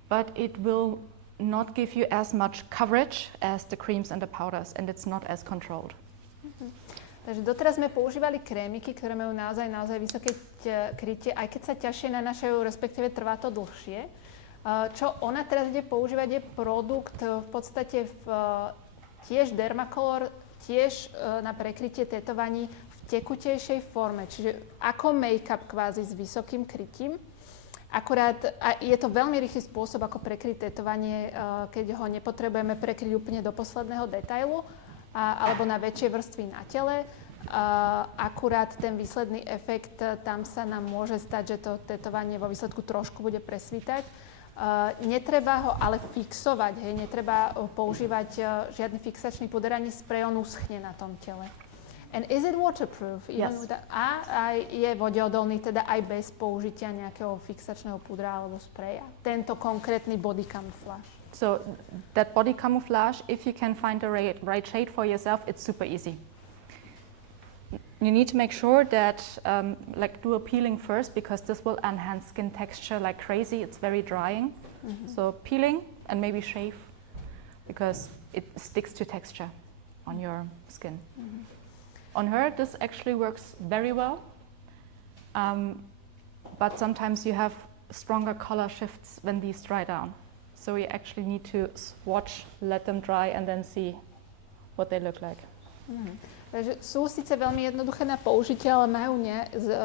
But it will not give you as much coverage as the creams and the powders, and it's not as controlled. Takže doteraz sme používali krémiky, ktoré majú naozaj vysoké krytie, aj keď sa ťažšie nanašajú, respektíve trvá to dlhšie. Čo ona teraz ide používať je produkt v podstate tiež Dermacolor, tiež na prekrytie tetovaní v tekutejšej forme, čiže ako make-up kvázi s vysokým krytím. Akurát je to veľmi rýchly spôsob, ako prekryť tetovanie, keď ho nepotrebujeme prekryť úplne do posledného detailu, alebo na väčšie vrstvy na tele. Akurát ten výsledný efekt, tam sa nám môže stať, že to tetovanie vo výsledku trošku bude presvítať. Netreba ho ale fixovať, hej, netreba používať žiadny fixačný puder ani sprej, on uschne na tom tele. And is it waterproof? Yes. A je vodeodolný, teda aj bez použitia nejakého fixačného pudra alebo spreja. Tento konkrétny body camouflage. So that body camouflage, if you can find the right shade for yourself, it's super easy. You need to make sure that, do a peeling first, because this will enhance skin texture like crazy. It's very drying. Mm-hmm. So peeling and maybe shave, because it sticks to texture on your skin. Mm-hmm. On her, this actually works very well, but sometimes you have stronger color shifts when these dry down. So you actually need to swatch, let them dry, and then see what they look like. Mm. Takže sú síce veľmi jednoduché na použitie, ale majú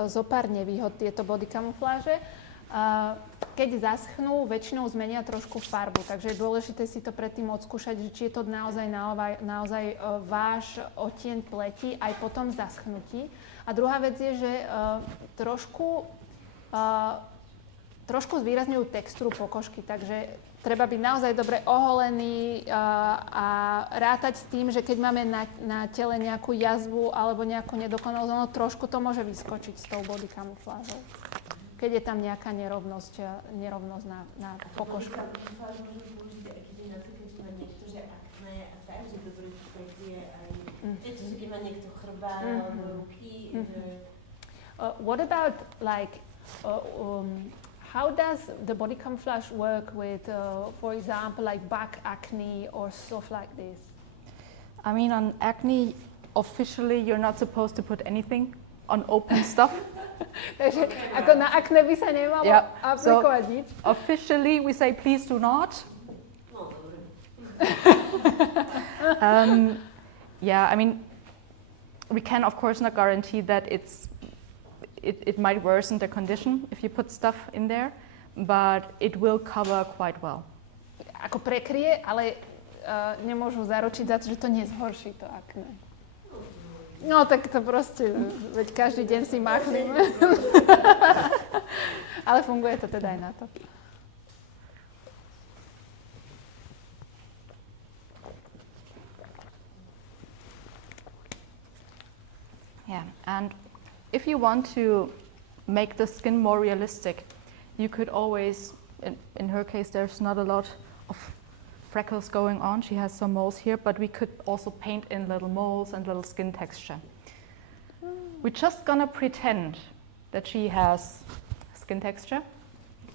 zo pár nevýhod tieto body kamufláže. Keď zaschnú, väčšinou zmenia trošku farbu, takže je dôležité si to predtým odskúšať, že či je to naozaj váš odtieň pleti aj po tom zaschnutí. A druhá vec je, že trošku zvýrazňujú textúru pokožky, takže treba byť naozaj dobre oholený a rátať s tým, že keď máme na tele nejakú jazvu alebo nejakú nedokonalú zónu, trošku to môže vyskočiť s tou body kamuflážou, keď je tam nejaká nerovnosť na pokožke. What about how does the body camouflage work with, for example, like back acne or stuff like this? I mean, on acne, officially you're not supposed to put anything on open stuff. Takže ako na akné by sa nemalo aplikovať nič? Officially we say please do not. Yeah, I mean, we can of course not guarantee that it might worsen the condition if you put stuff in there, but it will cover quite well. Ako prekryje, ale nemôžu zaručiť za to, že to nezhorší to akné. No tak to proste, veď každý deň si machneme. Ale funguje to teda aj na to. Yeah, and if you want to make the skin more realistic, you could always, in her case, there's not a lot of freckles going on. She has some moles here, but we could also paint in little moles and little skin texture. We're just gonna pretend that she has skin texture.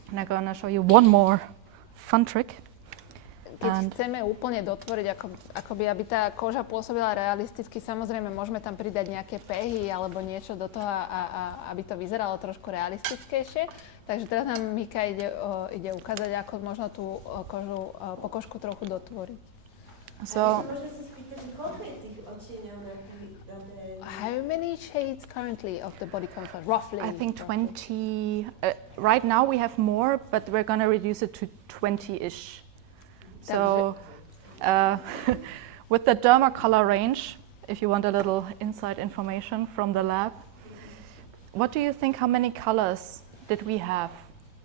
And I'm gonna show you one more fun trick. Keď chceme úplne dotvoriť, akoby, aby tá koža pôsobila realisticky, samozrejme môžeme tam pridať nejaké pehy alebo niečo do toho, aby to vyzeralo trošku realistickejšie. Takže teraz nám Mika ide ukázať, ako možno tú pokožku trochu dotvoriť. So, môžem sa spýtať, koľko je tých odtieňov na How many shades currently of the body camouflage, roughly? I think 20. Right now we have more, but we're gonna reduce it to 20-ish. So, with the Dermacolor range, if you want a little inside information from the lab, what do you think, how many colors did we have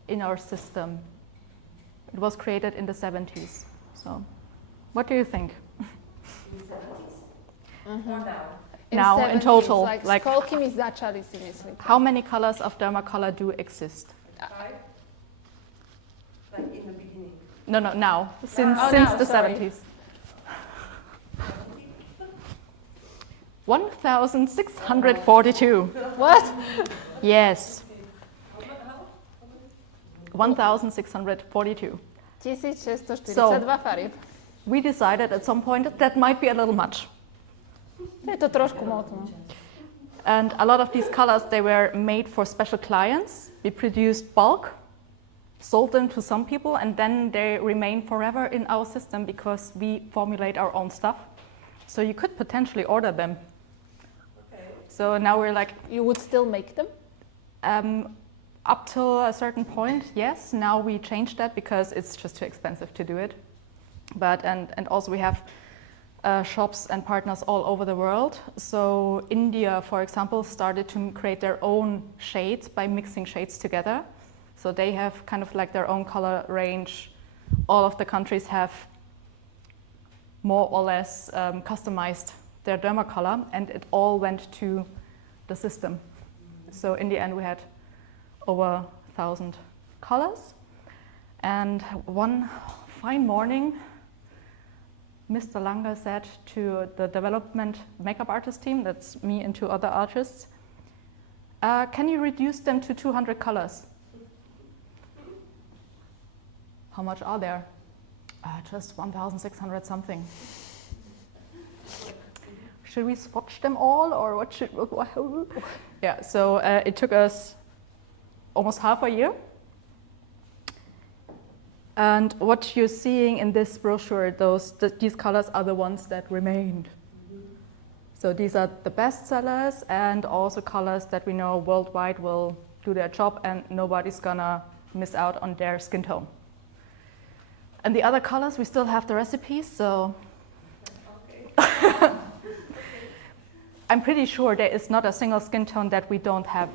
in our system? It was created in the 70s. So, what do you think? In the 70s? Mm-hmm. Now, in total, like koľky mi začali si myslíte? How many colors of Dermacolor do exist? 5? Like in the beginning? No, now. Since Oh, since now, the sorry. 70s. 1,642. What? Yes. 1,642. 1642 farieb. We decided at some point that that might be a little much. Je to trošku moc, no. And a lot of these colors, they were made for special clients. We produced bulk, sold them to some people, and then they remain forever in our system because we formulate our own stuff. So you could potentially order them. So now we're like, You would still make them? up till a certain point, yes. Now we changed that because it's just too expensive to do it. But and also we have shops and partners all over the world. So India, for example, started to create their own shades by mixing shades together. So they have kind of like their own color range. All of the countries have more or less customized their derma color, and it all went to the system. So in the end, we had over 1,000 colors. And one fine morning, Mr. Langer said to the development makeup artist team, that's me and 2 other artists, can you reduce them to 200 colors? How much are there? Just 1,600 something. Should we swatch them all, or what should? Yeah, so it took us almost half a year. And what you're seeing in this brochure, these colors are the ones that remained. So these are the best sellers and also colors that we know worldwide will do their job and nobody's gonna miss out on their skin tone. And the other colors, we still have the recipes, so I'm pretty sure there is not a single skin tone that we don't have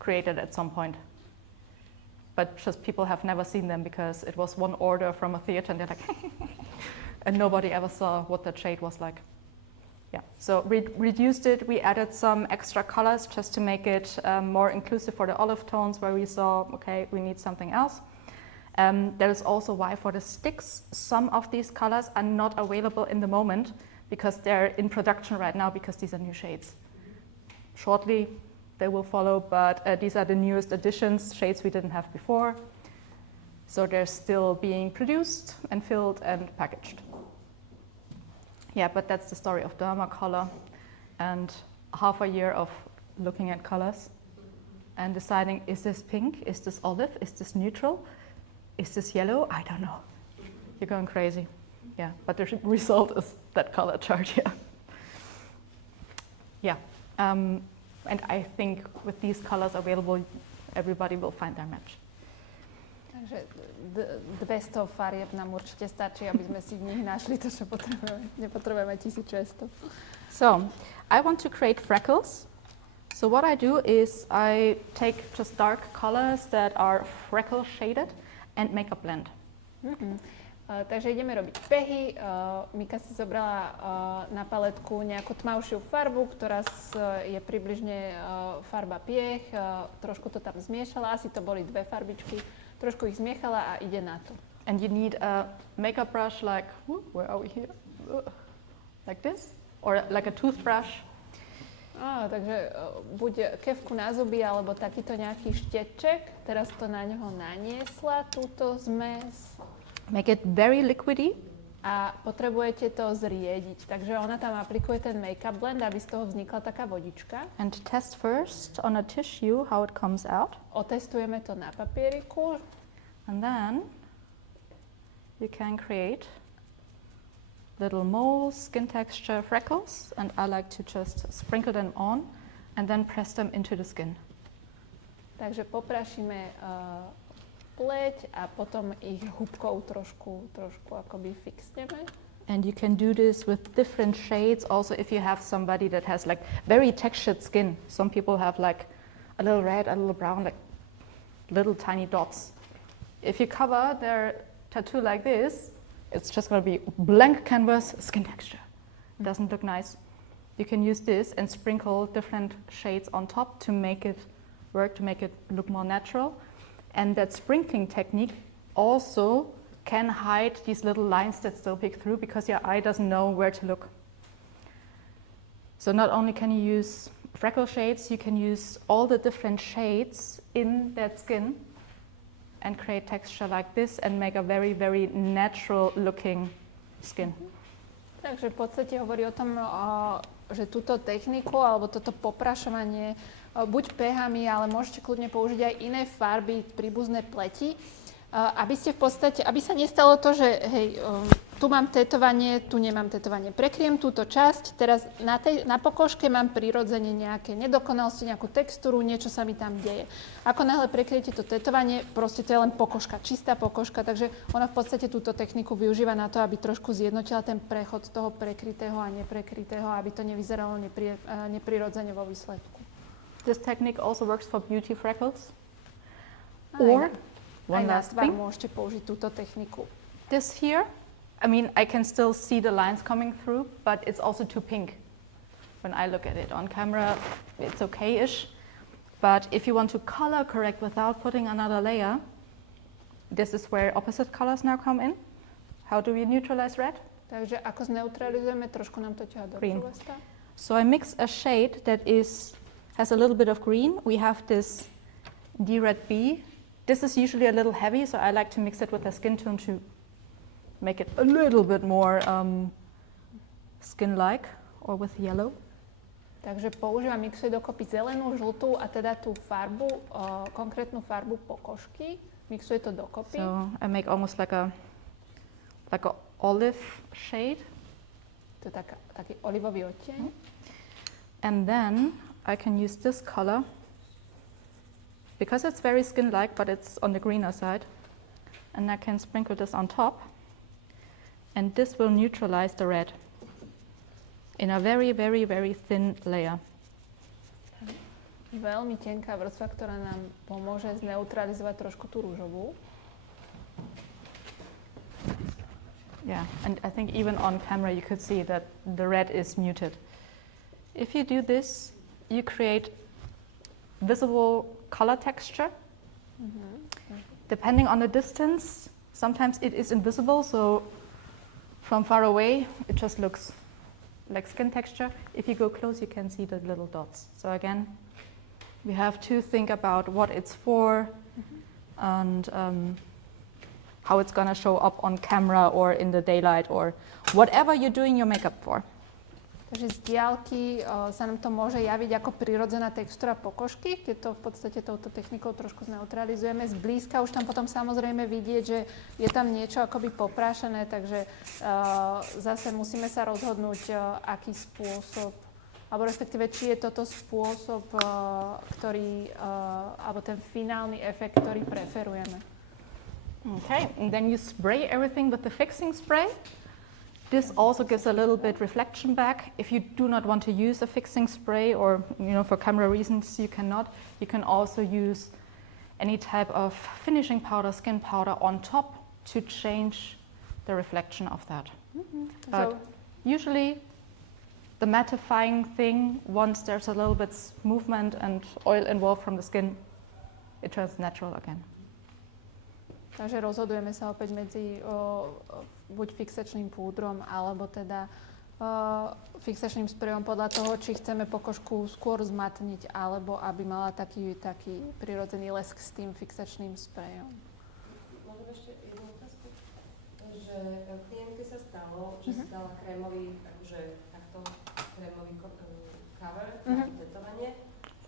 created at some point. But just people have never seen them because it was one order from a theater and they're like, and nobody ever saw what that shade was like. Yeah, so we reduced it, we added some extra colors just to make it more inclusive for the olive tones where we saw, okay, we need something else. That is also why for the sticks, some of these colors are not available in the moment because they're in production right now because these are new shades. Shortly, they will follow, but these are the newest additions, shades we didn't have before. So they're still being produced and filled and packaged. Yeah, but that's the story of Derma Color and half a year of looking at colors and deciding, is this pink, is this olive, is this neutral, is this yellow? I don't know. You're going crazy. Yeah, but the result is that color chart here. Yeah. And I think with these colors available, everybody will find their match. Takže 200 farieb nám určite stačí, aby sme si v nich našli to, čo potrebujeme. Nepotrebujeme 1600. So, I want to create freckles. So what I do is I take just dark colors that are freckle shaded and make a blend. Takže ideme robiť pehy. Mika si zobrala na paletku nejakú tmavšiu farbu, ktorá je približne farba piech. Trošku to tam zmiešala, asi to boli 2 farbičky. Trošku ich zmiechala a ide na to. And you need a makeup brush like, where are we here? Like this? Or like a toothbrush. Takže buď kefku na zuby, alebo takýto nejaký šteček. Teraz to na ňoho naniesla, túto zmes. Make it very liquidy. A potrebujete to zriediť. Takže ona tam aplikuje ten make-up blend, aby z toho vznikla taká vodička. And test first on a tissue how it comes out. Otestujeme to na papieriku. And then you can create little moles, skin texture, freckles. And I like to just sprinkle them on and then press them into the skin. Takže poprašíme pleť a potom ich húbkou trošku akoby fixneme. And you can do this with different shades. Also, if you have somebody that has like very textured skin. Some people have like a little red, a little brown, like little tiny dots. If you cover their tattoo like this, it's just going to be blank canvas skin texture. Doesn't look nice. You can use this and sprinkle different shades on top to make it work, to make it look more natural. And that sprinkling technique also can hide these little lines that still peek through because your eye doesn't know where to look. So not only can you use freckle shades, you can use all the different shades in that skin and create texture like this and make a very, very natural looking skin. Takže v podstate hovorí o tom, že túto techniku alebo toto poprašovanie buď pehami, ale môžete kľudne použiť aj iné farby príbuzné pleti, aby ste v podstate, aby sa nestalo to, že hej, tu mám tetovanie, tu nemám tetovanie. Prekriem túto časť, teraz na pokožke mám prirodzene nejaké nedokonalosti, nejakú textúru, niečo sa mi tam deje. Ako náhle prekriete to tetovanie, proste to je len pokožka, čistá pokožka, takže ona v podstate túto techniku využíva na to, aby trošku zjednotila ten prechod z toho prekrytého a neprekrytého, aby to nevyzeralo neprirodzene vo výsledku. This technique also works for beauty freckles. Aj Or, aj one na last tvar thing, môžete použiť túto techniku. this here, I mean, I can still see the lines coming through, but it's also too pink. When I look at it on camera, it's okay-ish. But if you want to color correct without putting another layer, this is where opposite colors now come in. How do we neutralize red? Takže ako zneutralizujeme, trošku nám to ťaha do Green. rúvesta. So I mix a shade that has a little bit of green. We have this D-Red B. This is usually a little heavy, so I like to mix it with a skin tone to make it a little bit more skin-like, or with yellow. Takže používam, mixuje dokopy zelenú, žltú a teda tú farbu, konkrétnu farbu pokožky. Mixuje to dokopy. So I make almost like a olive shade. To je taký olivový odtieň. And then I can use this color, because it's very skin-like, but it's on the greener side. And I can sprinkle this on top. And this will neutralize the red in a very, very, very thin layer. Veľmi tenká vrstva, ktorá nám pomôže zneutralizovať trošku tú rúžovú. Yeah, and I think even on camera you could see that the red is muted. If you do this, you create visible color texture. Depending on the distance, sometimes it is invisible, so from far away it just looks like skin texture. If you go close, you can see the little dots. So again, we have to think about what it's for and how it's gonna show up on camera or in the daylight or whatever you're doing your makeup for. Takže z diaľky sa nám to môže javiť ako prirodzená textúra pokožky, keď to v podstate touto technikou trošku zneutralizujeme. Zblízka už tam potom samozrejme vidieť, že je tam niečo akoby poprášené, takže zase musíme sa rozhodnúť, aký spôsob, alebo respektíve, či je toto spôsob, ktorý, alebo ten finálny efekt, ktorý preferujeme. Okay, and then you spray everything with the fixing spray. This also gives a little bit reflection back. If you do not want to use a fixing spray or, for camera reasons you cannot, you can also use any type of finishing powder, skin powder on top to change the reflection of that. But usually the mattifying thing, once there's a little bit movement and oil involved from the skin, it turns natural again. Takže rozhodujeme sa opäť medzi buď fixačným púdrom, alebo teda fixačným sprejom podľa toho, či chceme pokožku skôr zmatniť, alebo aby mala taký prirodzený lesk s tým fixačným sprejom. Môžem ešte jednu otázku? Že klientke sa stalo, že si dala krémový, akože takto krémový cover na tetovanie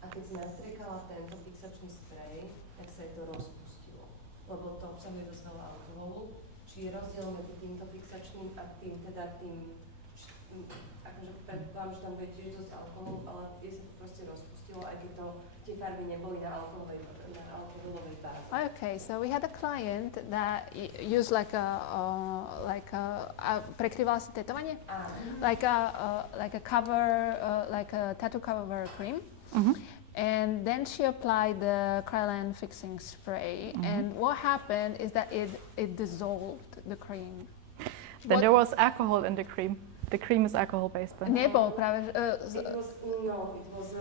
a keď si nastriekala tento fixačný sprej, tak sa jej to rozpustilo. Lebo to obsahuje dosť veľa alkoholu. Či je rozdiel medzi týmto fixačným a tým, akože predpokladám, že tam bude tiež dosť alkoholu, ale je sa to proste rozpustilo, aj keď tie farby neboli na alkoholovej báze. Okay, so we had a client that used prekryvala si tetovanie? Like a cover, like a tattoo cover cream. And then she applied the Kryolan fixing spray. And what happened is that it dissolved the cream. Then there was alcohol in the cream. The cream is alcohol based then. Nebol práve... It was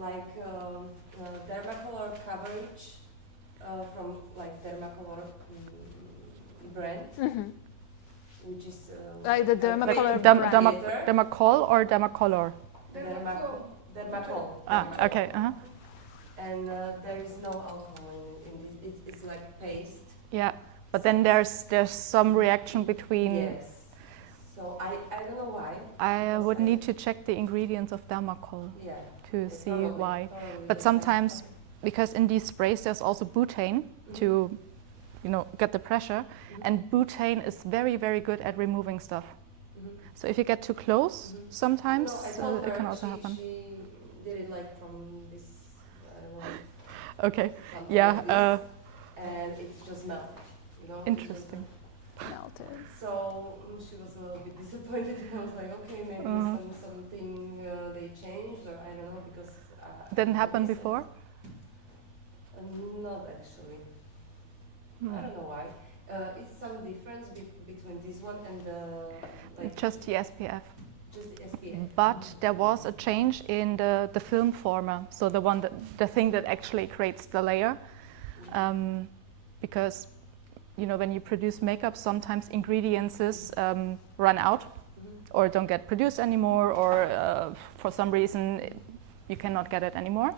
like Dermacolor coverage from like Dermacolor brand, Mhm. which is Like the Dermacolor Creator. Dermacol or Dermacolor? Dermacol. Ah, okay. Uh-huh. And there is no alcohol in it. It's like paste. Yeah, but then there's some reaction between. Yes. So I don't know why. I would need to check the ingredients of Dermacol Yeah. to see Probably, why. probably But yes. sometimes, because in these sprays there's also butane to, get the pressure, and butane is very, very good at removing stuff. Mhm. So if you get too close, Mhm. sometimes No, I told it can her also happen. She did it like from this, I don't know, Okay, something yeah, like this, and it just melted. interesting. melted. So she was a little bit disappointed, and I was like, okay, maybe Mhm. something they changed, or I don't know, because Didn't happen this- before? Not actually. Hmm. I don't know why. It's some difference between this one and the like Just the SPF. just the SPF. But there was a change in the film former, so the thing that actually creates the layer, because when you produce makeup, sometimes ingredients run out or don't get produced anymore, or for some reason you cannot get it anymore.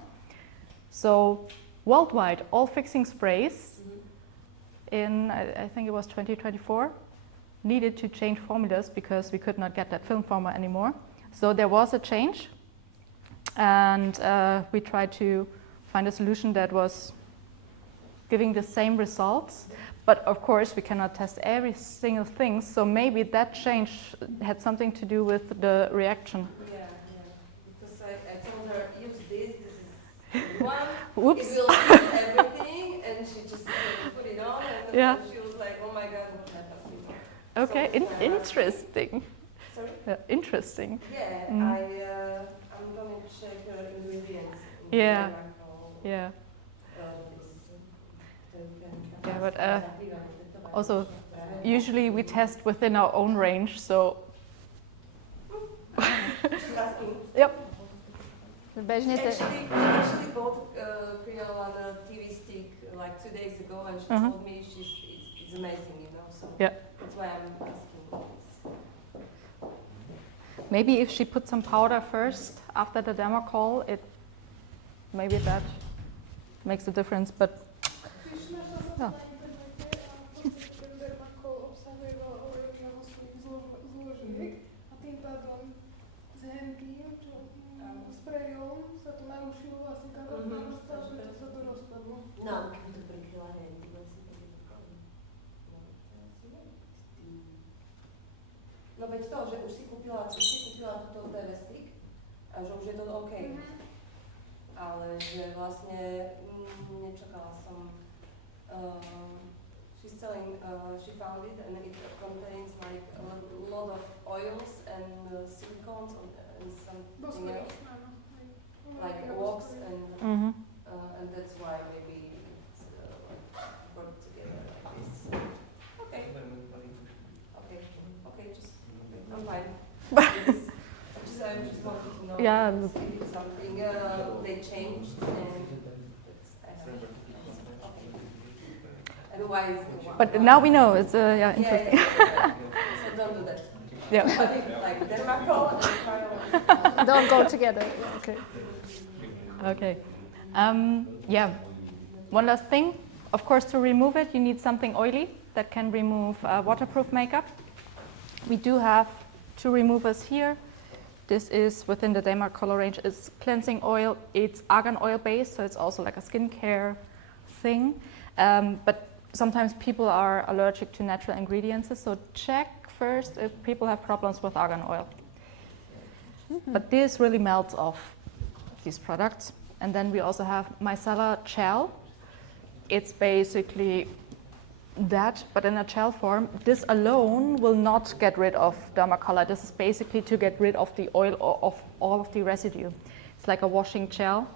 So worldwide, all fixing sprays in I think it was 2024 needed to change formulas because we could not get that film former anymore. So there was a change, and we tried to find a solution that was giving the same results. But of course, we cannot test every single thing. So maybe that change had something to do with the reaction. Yeah. Because I told her, use this is the one. Whoops. It will fix everything, and she just put it on, and Yeah. she was like, oh my god, what happened? Okay, So it's interesting. Sorry? Interesting. Yeah, Mm. I'm gonna check her ingredients. In Yeah. the Dermacol, Yeah. this, Yeah, but also usually we test within our own range. So Just asking. yep. Bežne te... Actually bought Creole on a TV stick like 2 days ago, and she Mhm. told me it's amazing, So Yeah. that's why I'm asking this. Maybe if she put some powder first after the Dermacol, maybe that makes a difference. But Když našla jsem No. na internete a prostě ten Dermacol obsahuje veľa oreňového svojich zložiek a tým pádom s hentým, čo sprejom sa to narušilo vlastne tá rovnosť a že to sa to rozpadlo. No, keby to prikryla henty, vlastne to by problém. No veď to, že už si kúpila túto TV stick a že už je to OK. Ale že vlastne nečakala som. She's selling, she found it and it contains like a lot of oils and silicones and something else, like wax mhm. and that's why maybe it's like brought together like this. Okay, just I'm fine. I just wanted to know Yeah. if it's something they changed and it's otherwise. But now we know. It's interesting. So don't do that. Yeah. Like Dermacol and Creole. Don't go together. Okay. Okay. Yeah. One last thing. Of course, to remove it, you need something oily that can remove waterproof makeup. We do have 2 removers here. This is within the Dermacolor range. It's cleansing oil. It's argan oil based, so it's also like a skincare thing. But sometimes people are allergic to natural ingredients, so check first if people have problems with argan oil. But this really melts off these products. And then we also have micellar gel. It's basically that, but in a gel form. This alone will not get rid of Dermacolor. This is basically to get rid of the oil or of all of the residue. It's like a washing gel,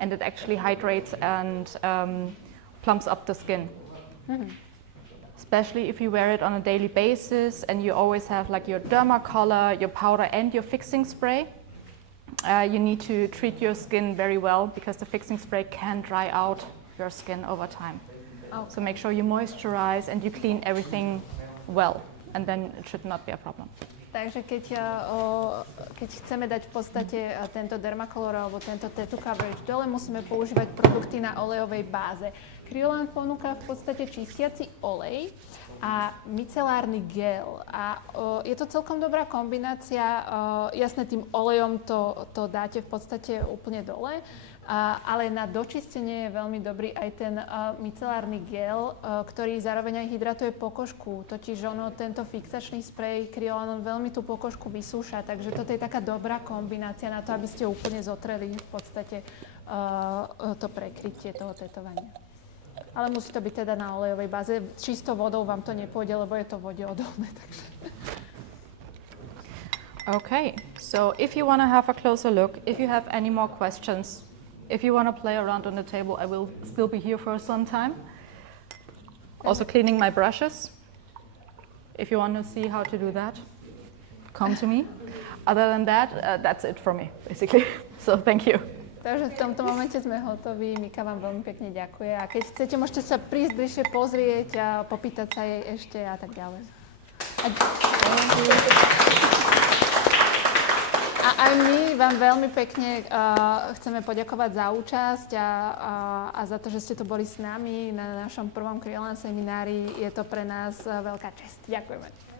and it actually hydrates and plumps up the skin. Especially if you wear it on a daily basis and you always have like your Dermacolor, your powder and your fixing spray. You need to treat your skin very well because the fixing spray can dry out your skin over time. Okay. So make sure you moisturize and you clean everything well, and then it should not be a problem. Takže keď chceme dať v podstate tento dermacolor alebo tento tattoo coverage dole, musíme používať produkty na olejovej báze. Kryolan ponúka v podstate čistiaci olej a micelárny gel. A je to celkom dobrá kombinácia. Jasné, tým olejom to dáte v podstate úplne dole, ale na dočistenie je veľmi dobrý aj ten micelárny gel, ktorý zároveň aj hydratuje pokožku. Totiž tento fixačný sprej Kryolan veľmi tú pokožku vysúša, takže toto je taká dobrá kombinácia na to, aby ste úplne zotreli v podstate to prekrytie toho tetovania. Ale musí to byť teda na olejovej báze. Čistou vodou vám to nepôjde, lebo je to vodeodolné. Takže. Okay, so if you want to have a closer look, if you have any more questions, if you want to play around on the table, I will still be here for some time. Also cleaning my brushes. If you want to see how to do that, come to me. Other than that, that's it for me, basically. So thank you. Takže v tomto momente sme hotoví. Mika vám veľmi pekne ďakuje. A keď chcete, môžete sa prísť bližšie pozrieť a popýtať sa jej ešte a tak ďalej. A aj my vám veľmi pekne chceme poďakovať za účasť a za to, že ste tu boli s nami na našom prvom Kryolan seminári. Je to pre nás veľká česť. Ďakujeme.